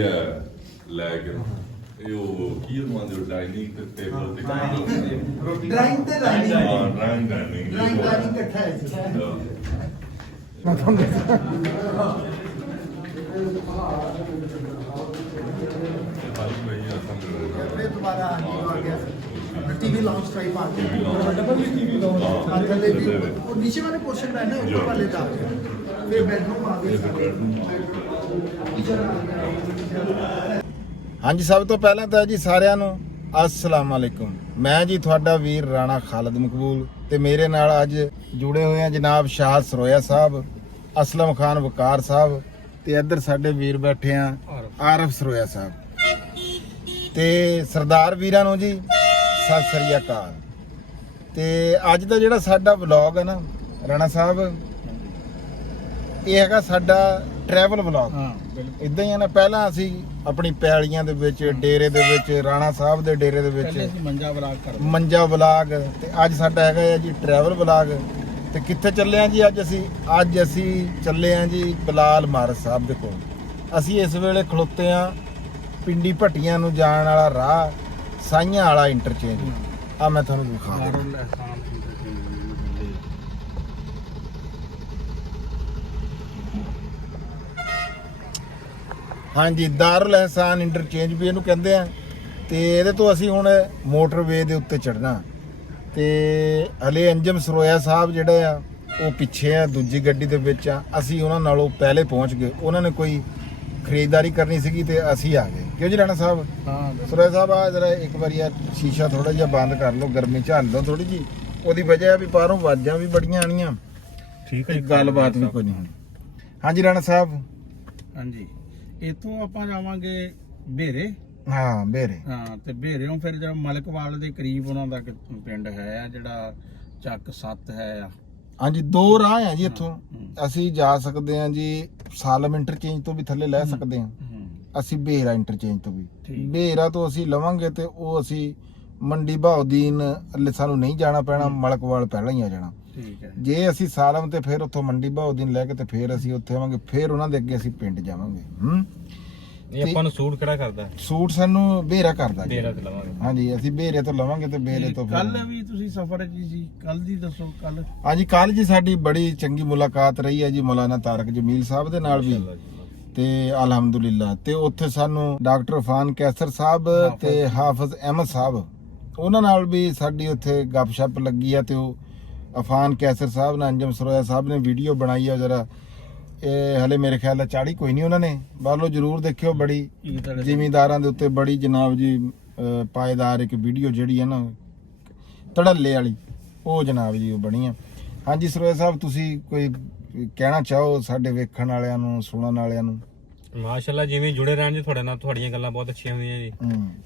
ਲੈ ਕੇ ਇਹ ਉਹ ਕੀ ਮੰਨਦੇ ਹੋ ਡਾਈਨਿੰਗ ਟੇਬਲ ਤੇ ਡਰਾਇੰਗ ਤੇ ਲਾਈਨਿੰਗ ਹਾਂ ਡਾਈਨਿੰਗ ਲਾਈਨਿੰਗ ਇਕੱਠਾ ਹੈ ਜੀ ਮੈਂ ਤੁਹਾਨੂੰ ਦੱਸਾਂ ਫਿਰ ਦੁਬਾਰਾ ਆ ਗਿਆ टीवी लॉन्च टाइप आ गया डबल भी टीवी लॉन्च थल्ले भी और नीचे वाले पोर्शन में है ना ऊपर वाले जा फिर बेडरूम आ गया किचन आ गया। ਹਾਂਜੀ ਸਭ ਤੋਂ ਪਹਿਲਾਂ ਤਾਂ ਜੀ ਸਾਰਿਆਂ ਨੂੰ ਅਸਲਾਮ ਵਾਲੇਕੁਮ। ਮੈਂ ਜੀ ਤੁਹਾਡਾ ਵੀਰ ਰਾਣਾ ਖਾਲਦ ਮਕਬੂਲ ਤੇ ਮੇਰੇ ਨਾਲ ਅੱਜ ਜੁੜੇ ਹੋਏ ਆ ਜਨਾਬ ਸ਼ਾਹ ਸਰੋਇਆ ਸਾਹਿਬ, ਅਸਲਮ ਖਾਨ ਵਕਾਰ ਸਾਹਿਬ ਤੇ ਇੱਧਰ ਸਾਡੇ ਵੀਰ ਬੈਠੇ ਆ ਆਰਫ ਸਰੋਇਆ ਸਾਹਿਬ ਤੇ ਸਰਦਾਰ ਵੀਰਾਂ ਨੂੰ ਜੀ ਸਤਿ ਸ੍ਰੀ ਅਕਾਲ। ਤੇ ਅੱਜ ਦਾ ਜਿਹੜਾ ਸਾਡਾ ਵਲੌਗ ਹੈ ਨਾ ਰਾਣਾ ਸਾਹਿਬ, ਇਹ ਹੈਗਾ ਸਾਡਾ ਟਰੈਵਲ ਵਲੌਗ। ਇਦਾਂ ਹੀ ਹੈ ਨਾ, ਪਹਿਲਾਂ ਅਸੀਂ ਆਪਣੀ ਪੈਲੀਆਂ ਦੇ ਵਿੱਚ, ਡੇਰੇ ਦੇ ਵਿੱਚ, ਰਾਣਾ ਸਾਹਿਬ ਦੇ ਡੇਰੇ ਦੇ ਵਿੱਚ ਮੰਜਾ ਵਲੌਗ, ਤੇ ਅੱਜ ਸਾਡਾ ਹੈਗਾ ਹੈ ਜੀ ਟਰੈਵਲ ਵਲੌਗ। ਤੇ ਕਿੱਥੇ ਚੱਲੇ ਆ ਜੀ ਅੱਜ ਅਸੀਂ ਚੱਲੇ ਆ ਜੀ ਬਲਾਲ ਮਾਰਦ ਸਾਹਿਬ ਦੇ ਕੋਲ। ਅਸੀਂ ਇਸ ਵੇਲੇ ਖਲੋਤੇ ਆ ਪਿੰਡੀ ਭੱਟੀਆਂ ਨੂੰ ਜਾਣ ਵਾਲਾ ਰਾਹ, ਸਾਈਆਂ ਵਾਲਾ ਇੰਟਰਚੇਂਜ। ਆ ਮੈਂ ਤੁਹਾਨੂੰ ਦਿਖਾ ਦਿੰਦਾ। ਹਾਂਜੀ, ਦਾਰੁਲ ਅਹਿਸਾਨ ਇੰਟਰਚੇਂਜ ਵੀ ਇਹਨੂੰ ਕਹਿੰਦੇ ਆ। ਤੇ ਇਹਦੇ ਤੋਂ ਅਸੀਂ ਹੁਣ ਮੋਟਰਵੇ ਦੇ ਉੱਤੇ ਚੜਨਾ। ਤੇ ਹਲੇ ਅੰਜਮ ਸਰੋਇਆ ਸਾਹਿਬ ਜਿਹੜੇ ਆ ਉਹ ਪਿੱਛੇ ਆ, ਦੂਜੀ ਗੱਡੀ ਦੇ ਵਿੱਚ ਆ। ਅਸੀਂ ਉਹਨਾਂ ਨਾਲੋਂ ਪਹਿਲੇ ਪਹੁੰਚ ਗਏ। ਉਹਨਾਂ ਨੇ ਕੋਈ ਖਰੀਦਦਾਰੀ ਕਰਨੀ ਸੀਗੀ ਤੇ ਅਸੀਂ ਆ ਗਏ। ਕਿਉਂ ਜੀ ਰਾਣਾ ਸਾਹਿਬ? ਹਾਂ ਸਰੋਇਆ ਸਾਹਿਬ, ਆ ਜਰਾ ਇੱਕ ਵਾਰੀ ਆ ਸ਼ੀਸ਼ਾ ਥੋੜਾ ਜਿਹਾ ਬੰਦ ਕਰ ਲਓ, ਗਰਮੀ ਝੱਲ ਲਓ ਥੋੜੀ ਜੀ। ਉਹਦੀ ਵਜ੍ਹਾ ਵੀ ਬਾਹਰੋਂ ਆਵਾਜ਼ਾਂ ਵੀ ਬੜੀਆਂ ਆਣੀਆਂ। ਠੀਕ ਹੈ, ਗੱਲਬਾਤ ਵੀ ਕੋਈ ਨਹੀਂ ਹੋਣੀ। ਹਾਂਜੀ ਰਾਣਾ ਸਾਹਿਬ। ਹਾਂਜੀ, ਇੱਥੋਂ ਆਪਾਂ ਜਾਵਾਂਗੇ ਬੇਰੇ। ਹਾਂ ਬੇਰੇ। ਹਾਂ, ਤੇ ਬੇਰਿਓਂ ਫਿਰ ਜਿਹੜਾ ਮਲਕਵਾਲ ਦੇ ਕਰੀਬ ਉਹਨਾਂ ਦਾ ਪਿੰਡ ਹੈ ਜਿਹੜਾ ਚੱਕ 7 ਹੈ। ਹਾਂਜੀ, ਦੋ ਰਾਹ ਆ ਜੀ ਇੱਥੋਂ। ਅਸੀਂ ਜਾ ਸਕਦੇ ਆ ਜੀ ਸਾਲਮ ਇੰਟਰਚੇਂਜ ਤੋਂ ਵੀ ਥੱਲੇ ਲੈ ਸਕਦੇ ਆ। ਅਸੀਂ ਬੇਰਾ ਇੰਟਰਚੇਂਜ ਤੋਂ ਵੀ। ਬੇਰਾ ਤੋਂ ਅਸੀਂ ਲਵਾਂਗੇ ਤੇ ਉਹ ਅਸੀਂ ਮੰਡੀ ਬਹਾਉਦੀਨ ਸਾਨੂੰ ਨਹੀਂ ਜਾਣਾ ਪੈਣਾ, ਮਲਕਵਾਲ ਪਹਿਲਾਂ ਹੀ ਆ ਜਾਣਾ। ਠੀਕ ਹੈ। ਜੇ ਅਸੀਂ ਸਾਲਮ ਤੇ ਫਿਰ ਉੱਥੋਂ ਮੰਡੀ ਬਹਾਉਦੀਨ ਲੈ ਕੇ ਤੇ ਫਿਰ ਅਸੀਂ ਉੱਥੇ ਆਵਾਂਗੇ, ਫਿਰ ਉਹਨਾਂ ਦੇ ਅੱਗੇ ਅਸੀਂ ਪਿੰਡ ਜਾਵਾਂਗੇ। ਇਹ ਆਪਾਂ ਨੂੰ ਸੂਟ ਕਿਹੜਾ ਕਰਦਾ? ਸੂਟ ਸਾਨੂੰ ਬੇਰਾ ਕਰਦਾ ਜੀ। ਬੇਰਾ ਤੇ ਲਵਾਂਗੇ। ਹਾਂਜੀ, ਅਸੀਂ ਬੇਰੇ ਤੋਂ ਲਵਾਂਗੇ ਤੇ ਬੇਰੇ ਤੋਂ ਕੱਲ ਵੀ ਤੁਸੀਂ ਸਫ਼ਰ 'ਚ ਸੀ, ਕੱਲ ਦੀ ਦੱਸੋ। ਕੱਲ ਹਾਂਜੀ, ਕੱਲ ਜੀ ਸਾਡੀ ਬੜੀ ਚੰਗੀ ਮੁਲਾਕਾਤ ਰਹੀ ਹੈ ਜੀ ਮੌਲਾਨਾ ਤਾਰਕ ਜਮੀਲ ਸਾਹਿਬ ਦੇ ਨਾਲ ਵੀ। ਤੇ ਅਲਹਮਦੁਲਿਲਾ, ਤੇ ਉੱਥੇ ਸਾਨੂੰ ਡਾਕਟਰ ਅਫਾਨ ਕੈਸਰ ਸਾਹਿਬ ਤੇ ਹਾਫਿਜ਼ ਅਹਿਮਦ ਸਾਹਿਬ, ਉਹਨਾਂ ਨਾਲ ਵੀ ਸਾਡੀ ਉੱਥੇ ਗੱਪਸ਼ਪ ਲੱਗੀ ਆ। ਤੇ ਉਹ ਅਫਾਨ ਕੈਸਰ ਸਾਹਿਬ ਨੇ, ਅੰਜਮ ਸਰੋਇਆ ਸਾਹਿਬ ਨੇ ਵੀਡੀਓ ਬਣਾਈ ਆ। ਜਰਾ ਇਹ ਹਲੇ ਮੇਰੇ ਖਿਆਲ ਨਾਲ ਚਾੜੀ ਕੋਈ ਨਹੀਂ ਉਹਨਾਂ ਨੇ, ਬਾਹਰੋਂ ਜ਼ਰੂਰ ਦੇਖਿਓ। ਬੜੀ ਜ਼ਿਮੀਂਦਾਰਾਂ ਦੇ ਉੱਤੇ ਬੜੀ ਜਨਾਬ ਜੀ ਪਾਏਦਾਰ ਇੱਕ ਵੀਡੀਓ ਜਿਹੜੀ ਹੈ ਨਾ ਧੜੱਲੇ ਵਾਲੀ, ਉਹ ਜਨਾਬ ਜੀ ਉਹ ਬਣੀ ਆ। ਹਾਂਜੀ ਸਰੋਇਆ ਸਾਹਿਬ, ਤੁਸੀਂ ਕੋਈ ਕਹਿਣਾ ਚਾਹੋ ਸਾਡੇ ਵੇਖਣ ਵਾਲਿਆਂ ਨੂੰ, ਸੁਣਨ ਵਾਲਿਆਂ ਨੂੰ? ਮਾਸ਼ਾਅੱਲਾ, ਜਿਵੇਂ ਜੁੜੇ ਰਹਿਣ ਜੀ ਤੁਹਾਡੇ ਨਾਲ, ਤੁਹਾਡੀਆਂ ਗੱਲਾਂ ਬਹੁਤ ਅੱਛੀਆਂ ਹੁੰਦੀਆਂ ਜੀ।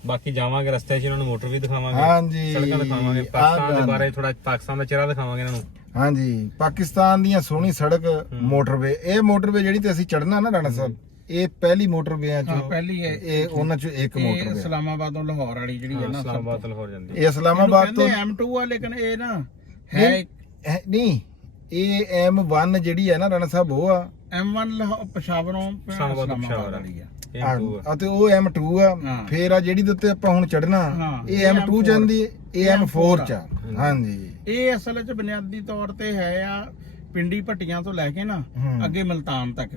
ਬਾਕੀ ਜਾਵਾਂਗੇ ਰਸਤੇ 'ਚ, ਇਹਨਾਂ ਨੂੰ ਮੋਟਰ ਵੀ ਦਿਖਾਵਾਂਗੇ। ਹਾਂਜੀ, ਸੜਕਾਂ ਦਿਖਾਵਾਂਗੇ, ਪਾਕਿਸਤਾਨ ਦੇ ਬਾਰੇ ਥੋੜਾ ਪਾਕਿਸਤਾਨ ਦਾ ਚਿਹਰਾ ਦਿਖਾਵਾਂਗੇ ਇਹਨਾਂ ਨੂੰ। ਹਾਂਜੀ, ਪਾਕਿਸਤਾਨ ਦੀਆਂ ਸੋਹਣੀ ਸੜਕ ਮੋਟਰਵੇ। ਇਹ ਮੋਟਰਵੇ ਜਿਹੜੀ ਤੇ ਅਸੀਂ ਚੜਨਾ ਨਾ ਰਾਣਾ ਸਾਹਿਬ, ਇਹ ਪਹਿਲੀ ਮੋਟਰਵੇ ਆ ਜੋ ਪਹਿਲੀ ਹੈ। ਇਹ ਉਹਨਾਂ ਚੋਂ ਇੱਕ ਮੋਟਰਵੇ ਇਸਲਾਮਾਬਾਦ ਤੋਂ ਲਾਹੌਰ ਵਾਲੀ ਜਿਹੜੀ ਹੈ ਨਾ, ਇਸਲਾਮਾਬਾਦ ਤੋਂ ਲਾਹੌਰ ਜਾਂਦੀ। ਇਹ ਇਸਲਾਮਾਬਾਦ ਤੋਂ M2 ਆ, ਲੇਕਿਨ ਇਹ ਨਾ ਹੈ ਨਹੀਂ, ਇਹ M1 ਜਿਹੜੀ ਹੈ ਨਾ ਰਾਣਾ ਸਾਹਿਬ, ਉਹ ਆ। M1 ਪਸ਼ਾਵਰੋਂ ਇਸਲਾਮਾਬਾਦ ਵਾਲੀ ਆ। ਅਤੇ ਉਹ M2 ਆ। ਫੇਰ ਆ ਜਿਹੜੀ ਦੇ ਉੱਤੇ ਆਪਾਂ ਹੁਣ ਚੜਨਾ, ਇਹ M2 ਜਾਂਦੀ, ਇਹ M4 ਚ। ਹਾਂਜੀ, ਇਹ ਅਸਲ ਚ ਬੁਨਿਆਦੀ ਤੌਰ ਤੇ ਹੈ ਆ ਪਿੰਡੀ ਭੱਟੀਆਂ ਤੋਂ ਲੈ ਕੇ ਨਾ ਅੱਗੇ ਮਲਤਾਨ ਤੱਕ,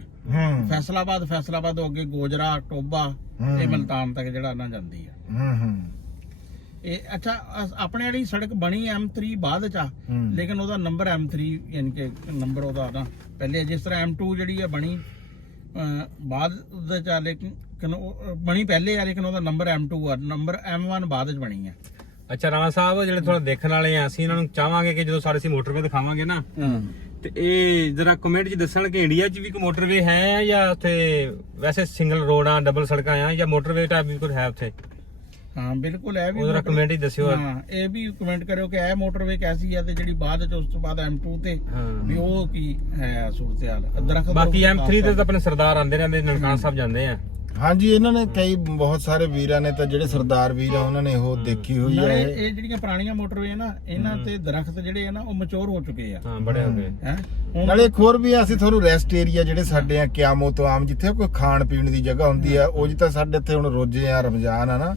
ਫੈਸਲਾਬਾਦ ਤੋਂ ਅੱਗੇ ਗੋਜਰਾ, ਟੋਬਾ, ਇਹ ਮਲਤਾਨ ਤੱਕ ਜਿਹੜਾ ਨਾ ਜਾਂਦੀ ਆ। ਇਹ ਅੱਛਾ, ਆਪਣੇ ਵਾਲੀ ਸੜਕ ਬਣੀ M3 ਬਾਅਦ ਚ ਆ, ਲੇਕਿਨ ਉਹਦਾ ਨੰਬਰ M3 ਯਾਨੀ ਕਿ ਨੰਬਰ ਉਹਦਾ ਨਾ ਪਹਿਲੇ, ਜਿਸ ਤਰ੍ਹਾਂ M2 ਜਿਹੜੀ ਆ ਬਣੀ ਬਾਅਦ ਦੇ ਚ, ਲੇਕਿਨ ਬਣੀ ਪਹਿਲੇ ਆ, ਲੇਕਿਨ ਉਹਦਾ ਨੰਬਰ M2 ਆ, ਨੰਬਰ M1 ਬਾਅਦ ਚ ਬਣੀ ਆ। ਅੱਛਾ ਰਾਣਾ ਸਾਹਿਬ, ਜਿਹੜੇ ਥੋੜਾ ਦੇਖਣ ਵਾਲੇ ਆ, ਅਸੀਂ ਇਹਨਾਂ ਨੂੰ ਚਾਹਾਂਗੇ ਕਿ ਜਦੋਂ ਸਾਰੇ ਅਸੀਂ ਮੋਟਰਵੇ ਦਿਖਾਵਾਂਗੇ ਨਾ, ਤੇ ਇਹ ਜਰਾ ਕਮੈਂਟ 'ਚ ਦੱਸਣ ਕਿ ਇੰਡੀਆ 'ਚ ਵੀ ਕੋਈ ਮੋਟਰਵੇ ਹੈ ਜਾਂ ਉੱਥੇ ਵੈਸੇ ਸਿੰਗਲ ਰੋਡਾਂ, ਡਬਲ ਸੜਕਾਂ ਆ, ਜਾਂ ਮੋਟਰਵੇ ਟਾਈਪ ਵੀ ਕੋਈ ਹੈ ਉੱਥੇ? ਹਾਂ ਬਿਲਕੁਲ, ਇਹ ਵੀ ਉਹਦਾ ਕਮੈਂਟ ਹੀ ਦੱਸਿਓ। ਹਾਂ, ਇਹ ਵੀ ਕਮੈਂਟ ਕਰਿਓ ਕਿ ਇਹ ਮੋਟਰਵੇ ਕੈਸੀ ਆ, ਤੇ ਜਿਹੜੀ ਬਾਅਦ ਚ ਉਸ ਤੋਂ ਬਾਅਦ M2 ਤੇ ਵੀ ਉਹ ਕੀ ਹੈ ਸੂਰਤ ਹਾਲ। ਬਾਕੀ M3 ਤੇ ਤਾਂ ਆਪਣੇ ਸਰਦਾਰ ਆਂਦੇ ਰਹਿੰਦੇ, ਨਨਕਾਣਾ ਸਾਹਿਬ ਜਾਂਦੇ ਆ। ਹਾਂਜੀ ਇਹਨਾਂ ਨੇ ਕਈ ਬਹੁਤ ਸਾਰੇ ਵੀਰਾਂ ਨੇ ਤਾਂ ਜਿਹੜੇ ਸਰਦਾਰ ਵੀਰ ਆ ਉਹਨਾਂ ਨੇ ਉਹ ਦੇਖੀ ਹੋਈ ਨਾਲੇ ਹੈ ਇਹ ਜਿਹੜੀਆਂ ਪੁਰਾਣੀਆਂ ਮੋਟਰਵੇ ਨਾ ਇਹਨਾਂ ਤੇ ਦਰਖਤ ਜਿਹੜੇ ਆ ਨਾ ਉਹ ਮੈਚੁਰ ਹੋ ਚੁੱਕੇ ਆ। ਹਾਂ ਬੜੇ ਹੋ ਗਏ ਹੈ ਨਾਲੇ ਇੱਕ ਹੋਰ ਵੀ ਆ, ਅਸੀਂ ਤੁਹਾਨੂੰ ਰੈਸਟ ਏਰੀਆ ਜਿਹੜੇ ਸਾਡੇ ਆ ਕਿਆਮੋ ਤੋਂ ਆਮ ਜਿੱਥੇ ਕੋਈ ਖਾਣ ਪੀਣ ਦੀ ਜਗ੍ਹਾ ਹੁੰਦੀ ਆ, ਉਹ ਜਿੱਦਾਂ ਸਾਡੇ ਇੱਥੇ ਹੁਣ ਰੋਜੇ ਆ ਰਮਜ਼ਾਨ ਆ ਨਾ,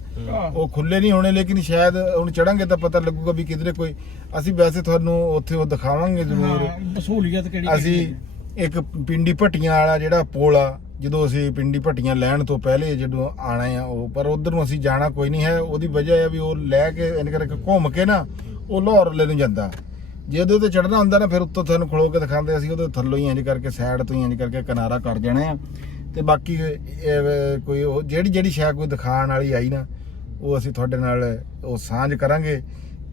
ਉਹ ਖੁੱਲੇ ਨਹੀਂ ਹੋਣੇ, ਲੇਕਿਨ ਸ਼ਾਇਦ ਹੁਣ ਚੜਾਂਗੇ ਤਾਂ ਪਤਾ ਲੱਗੂਗਾ ਵੀ ਕਿਧਰੇ ਕੋਈ, ਅਸੀਂ ਵੈਸੇ ਤੁਹਾਨੂੰ ਉੱਥੇ ਉਹ ਦਿਖਾਵਾਂਗੇ ਜ਼ਰੂਰ। ਸਹੂਲੀਅਤ ਕਿਹੜੀ ਅਸੀਂ ਇੱਕ ਪਿੰਡੀ ਭੱਟੀਆਂ ਵਾਲਾ ਜਿਹੜਾ ਪੁਲ ਆ, ਜਦੋਂ ਅਸੀਂ ਪਿੰਡੀ ਭੱਟੀਆਂ ਲੈਣ ਤੋਂ ਪਹਿਲੇ ਜਦੋਂ ਆਣਾ ਆ ਉਹ, ਪਰ ਉਧਰ ਨੂੰ ਅਸੀਂ ਜਾਣਾ ਕੋਈ ਨਹੀਂ ਹੈ। ਉਹਦੀ ਵਜ੍ਹਾ ਹੈ ਵੀ ਉਹ ਲੈ ਕੇ ਇੰਨ ਕਰਕੇ ਘੁੰਮ ਕੇ ਨਾ ਉਹ ਲਾਹੌਰ ਵੱਲੇ ਨੂੰ ਜਾਂਦਾ। ਜੇ ਉਹਦੇ ਤੇ ਚੜਨਾ ਹੁੰਦਾ ਨਾ ਫਿਰ ਉੱਤੋਂ ਤੁਹਾਨੂੰ ਖਲੋ ਕੇ ਦਿਖਾਉਂਦੇ, ਅਸੀਂ ਉਹਦੇ ਥੱਲੋਂ ਹੀ ਇੰਜ ਕਰਕੇ ਸਾਈਡ ਤੋਂ ਹੀ ਇੰਜ ਕਰਕੇ ਕਿਨਾਰਾ ਕਰ ਜਾਣਾ ਆ। ਤੇ ਬਾਕੀ ਕੋਈ ਉਹ ਜਿਹੜੀ ਸ਼ਾਇਦ ਕੋਈ ਦਿਖਾਉਣ ਵਾਲੀ ਆਈ ਨਾ, ਉਹ ਅਸੀਂ ਤੁਹਾਡੇ ਨਾਲ ਉਹ ਸਾਂਝ ਕਰਾਂਗੇ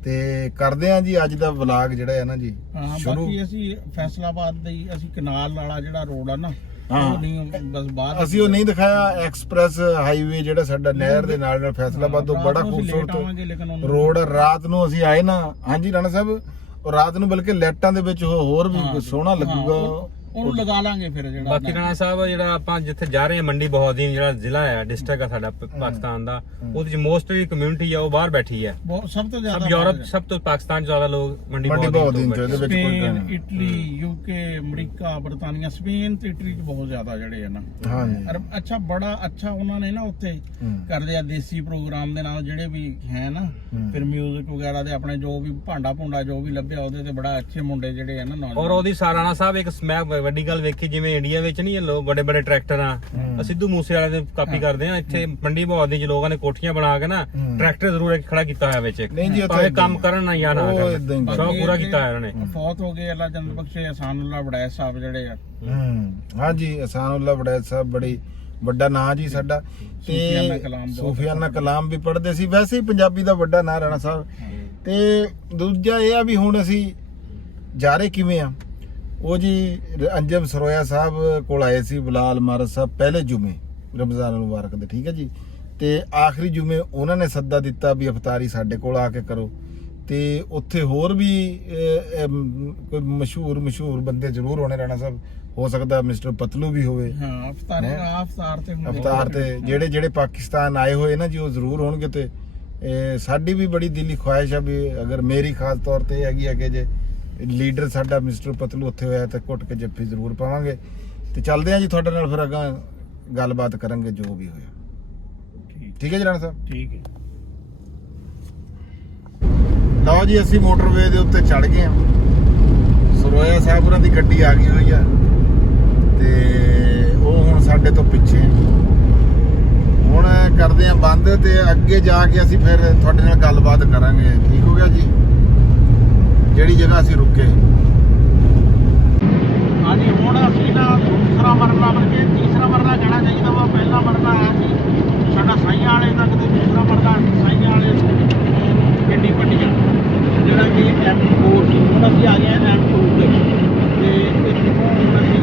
ਤੇ ਕਰਦੇ ਆਂ ਜੀ। ਅੱਜ ਦਾ ਵਲੌਗ ਜਿਹੜਾ ਹੈ ਨਾ ਜੀ ਸ਼ੁਰੂ, ਬਾਕੀ ਅਸੀਂ ਫੈਸਲਾਬਾਦ ਦੇ ਅਸੀਂ ਕਨਾਲ ਵਾਲਾ ਜਿਹੜਾ ਰੋਡ ਆ ਨਾ, ਹਾਂ ਉਹ ਨਹੀਂ ਬਸ ਬਾਹਰ ਅਸੀਂ ਉਹ ਨਹੀਂ ਦਿਖਾਇਆ। ਐਕਸਪ੍ਰੈਸ ਹਾਈਵੇ ਜਿਹੜਾ ਸਾਡਾ ਨਹਿਰ ਦੇ ਨਾਲ ਫੈਸਲਾਬਾਦ ਤੋਂ ਬੜਾ ਖੂਬਸੂਰਤ ਰੋਡ, ਰਾਤ ਨੂੰ ਅਸੀਂ ਆਏ ਨਾ। ਹਾਂਜੀ ਰਾਣਾ ਸਾਹਿਬ, ਉਹ ਰਾਤ ਨੂੰ ਬਲਕਿ ਲਾਈਟਾਂ ਦੇ ਵਿੱਚ ਹੋਰ ਵੀ ਸੋਹਣਾ ਲੱਗੂਗਾ, ਉਹਨੂੰ ਲਗਾ ਲਾਂਗੇ ਫਿਰ ਜਿਹੜਾ। ਬਾਕੀ ਰਾਣਾ ਸਾਹਿਬ ਜਿਹੜਾ ਆਪਾਂ ਜਿੱਥੇ ਜਾ ਰਹੇ ਹਾਂ ਮੰਡੀ ਬਹਾਉਦੀਨ ਜਿਹੜਾ ਜ਼ਿਲ੍ਹਾ ਆ ਡਿਸਟ੍ਰਿਕਟ ਆ ਸਾਡਾ ਪਾਕਿਸਤਾਨ ਦਾ, ਉਹਦੇ ਚ ਮੋਸਟਲੀ ਕਮਿਊਨਿਟੀ ਆ ਉਹ ਬਾਹਰ ਬੈਠੀ ਹੈ। ਸਭ ਤੋਂ ਜ਼ਿਆਦਾ ਸਭ ਯੂਰਪ, ਸਭ ਤੋਂ ਪਾਕਿਸਤਾਨ ਜ਼ਿਆਦਾ ਲੋਕ ਮੰਡੀ ਬਹਾਉਦੀਨ ਬਹਾਉਦੀਨ ਚ, ਇਹਦੇ ਵਿੱਚ ਕੋਈ ਗੱਲ ਨਹੀਂ। ਇਟਲੀ, ਯੂਕੇ, ਅਮਰੀਕਾ, ਬਰਤਾਨੀਆ, ਸਪੇਨ ਤੇ ਇਟਲੀ ਚ ਬਹੁਤ ਜ਼ਿਆਦਾ ਜਿਹੜੇ ਆ ਨਾ। ਹਾਂਜੀ ਅੱਛਾ, ਬੜਾ ਅੱਛਾ ਉਹਨਾਂ ਨੇ ਨਾ ਉੱਥੇ ਕਰਦੇ ਆ ਦੇਸੀ ਪ੍ਰੋਗਰਾਮ ਦੇ ਨਾਲ ਜਿਹੜੇ ਵੀ ਹੈ ਨਾ, ਫਿਰ ਮਿਊਜ਼ਿਕ ਵਗੈਰਾ ਦੇ ਆਪਣੇ ਜੋ ਵੀ ਭਾਂਡਾ ਭੁੰਡਾ ਜੋ ਵੀ ਲੱਭਿਆ ਉਹਦੇ ਤੇ ਬੜਾ ਅੱਛੇ ਮੁੰਡੇ ਜਿਹੜੇ ਆ ਨਾ ਨੌਜਵਾਨ। ਔਰ ਉਹਦੀ ਰਾਣਾ ਸਾਹਿਬ ਇੱਕ ਮੈਂ ਵੱਡੀ ਗੱਲ ਵੇਖੀ, ਜਿਵੇਂ ਇੰਡੀਆ ਵਿੱਚ ਨਹੀਂ ਲੋਕ ਬੜੇ ਬੜੇ ਟਰੈਕਟਰ ਆ, ਸਿੱਧੂ ਮੂਸੇ ਵਾਲੇ ਦੇ ਕਾਪੀ ਕਰਦੇ ਆ, ਇੱਥੇ ਮੰਡੀ ਬਹਾਉਦੀਨ ਚ ਲੋਕਾਂ ਨੇ ਕੋਠੀਆਂ ਬਣਾ ਕੇ ਨਾ ਟਰੈਕਟਰ ਜ਼ਰੂਰ ਖੜਾ ਕੀਤਾ ਹੋਇਆ ਵਿੱਚ, ਭਾਵੇਂ ਕੰਮ ਕਰਨ ਨਾ ਜਾਂ ਨਾ ਕਰਨ, ਸ਼ੌਕ ਪੂਰਾ ਕੀਤਾ ਹੋਇਆ ਉਹਨਾਂ ਨੇ। ਫੌਤ ਹੋ ਗਏ, ਅੱਲਾ ਜੰਦ ਬਖਸ਼ੇ ਅਹਿਸਾਨੁੱਲਾ ਵੜੈਚ ਸਾਹਿਬ ਜਿਹੜੇ ਆ। ਹਾਂਜੀ ਅਹਿਸਾਨੁੱਲਾ ਵੜੈਚ ਸਾਹਿਬ ਬੜੀ ਵੱਡਾ ਨਾਂ ਜੀ ਸਾਡਾ, ਤੇ ਸੂਫੀਆਨਾ ਕਲਾਮ ਵੀ ਪੜ੍ਹਦੇ ਸੀ। ਵੈਸੇ ਹੀ ਪੰਜਾਬੀ ਦਾ ਵੱਡਾ ਨਾਂ ਰਾਣਾ ਸਾਹਿਬ। ਤੇ ਦੂਜਾ ਇਹ ਆ ਵੀ ਹੁਣ ਅਸੀਂ ਜਾ ਰਹੇ ਕਿਵੇਂ ਆ, ਉਹ ਜੀ ਅੰਜਮ ਸਰੋਇਆ ਸਾਹਿਬ ਕੋਲ ਆਏ ਸੀ ਬਲਾਲ ਮਾਰਦ ਸਾਹਿਬ ਪਹਿਲੇ ਜੁਮੇ ਰਮਜ਼ਾਨ ਮੁਬਾਰਕ ਦੇ, ਠੀਕ ਹੈ ਜੀ। ਤੇ ਆਖਰੀ ਜੁਮੇ ਉਹਨਾਂ ਨੇ ਸੱਦਾ ਦਿੱਤਾ ਵੀ ਇਫਤਾਰੀ ਸਾਡੇ ਕੋਲ ਆ ਕੇ ਕਰੋ। ਤੇ ਉੱਥੇ ਹੋਰ ਵੀ ਕੋਈ ਮਸ਼ਹੂਰ ਬੰਦੇ ਜ਼ਰੂਰ ਹੋਣੇ ਰਾਣਾ ਸਾਹਿਬ, ਹੋ ਸਕਦਾ ਮਿਸਟਰ ਪਤਲੂ ਵੀ ਹੋਵੇ। ਹਾਂ ਅਫਤਾਰ ਤੇ ਜਿਹੜੇ ਪਾਕਿਸਤਾਨ ਆਏ ਹੋਏ ਨਾ ਜੀ ਉਹ ਜ਼ਰੂਰ ਹੋਣਗੇ। ਤੇ ਸਾਡੀ ਵੀ ਬੜੀ ਦਿਲੀ ਖੁਆਇਸ਼ ਆ ਵੀ ਅਗਰ ਮੇਰੀ ਖਾਸ ਤੌਰ ਤੇ ਹੈਗੀ ਆ ਕਿ ਜੇ ਲੀਡਰ ਸਾਡਾ ਮਿਸਟਰ ਪਤਲੂ ਉੱਥੇ ਹੋਇਆ ਤਾਂ ਘੁੱਟ ਕੇ ਜੱਫੀ ਜ਼ਰੂਰ ਪਾਵਾਂਗੇ। ਤੇ ਚੱਲਦੇ ਆ ਜੀ ਤੁਹਾਡੇ ਨਾਲ, ਫਿਰ ਅੱਗਾ ਗੱਲਬਾਤ ਕਰਾਂਗੇ ਜੋ ਵੀ ਹੋਇਆ। ਠੀਕ ਹੈ ਜੀ ਰਾਣਾ ਸਾਹਿਬ। ਠੀਕ ਹੈ। ਲਓ ਜੀ ਅਸੀਂ ਮੋਟਰਵੇ ਦੇ ਉੱਤੇ ਚੜ ਗਏ ਆ। ਸਰੋਇਆ ਸਾਹਿਬ ਉਹਨਾਂ ਦੀ ਗੱਡੀ ਆ ਗਈ ਹੋਈ ਆ ਤੇ ਉਹ ਹੁਣ ਸਾਡੇ ਤੋਂ ਪਿੱਛੇ। ਹੁਣ ਕਰਦੇ ਆ ਬੰਦ ਤੇ ਅੱਗੇ ਜਾ ਕੇ ਅਸੀਂ ਫਿਰ ਤੁਹਾਡੇ ਨਾਲ ਗੱਲਬਾਤ ਕਰਾਂਗੇ। ਠੀਕ ਹੋ ਗਿਆ ਜੀ, ਜਿਹੜੀ ਜਗ੍ਹਾ ਅਸੀਂ ਰੁਕੇ। ਹਾਂਜੀ ਹੁਣ ਅਸੀਂ ਨਾ ਦੂਸਰਾ ਮਰਲਾ ਬਲਕਿ ਤੀਸਰਾ ਮਰਲਾ ਕਹਿਣਾ ਚਾਹੀਦਾ ਵਾ। ਪਹਿਲਾ ਮਰਲਾ ਆਇਆ ਸੀ ਸਾਡਾ ਸਾਈਆਂ ਵਾਲੇ ਤੱਕ, ਤੇ ਦੂਸਰਾ ਮਰਲਾ ਸਾਈਆਂ ਵਾਲੇ ਪਿੰਡੀ ਭੱਟੀਆਂ ਜਿਹੜਾ ਕਿ M4 ਸੀ। ਹੁਣ ਅਸੀਂ ਆ ਗਏ M2 ਤੇ ਇੱਥੋਂ ਹੁਣ ਅਸੀਂ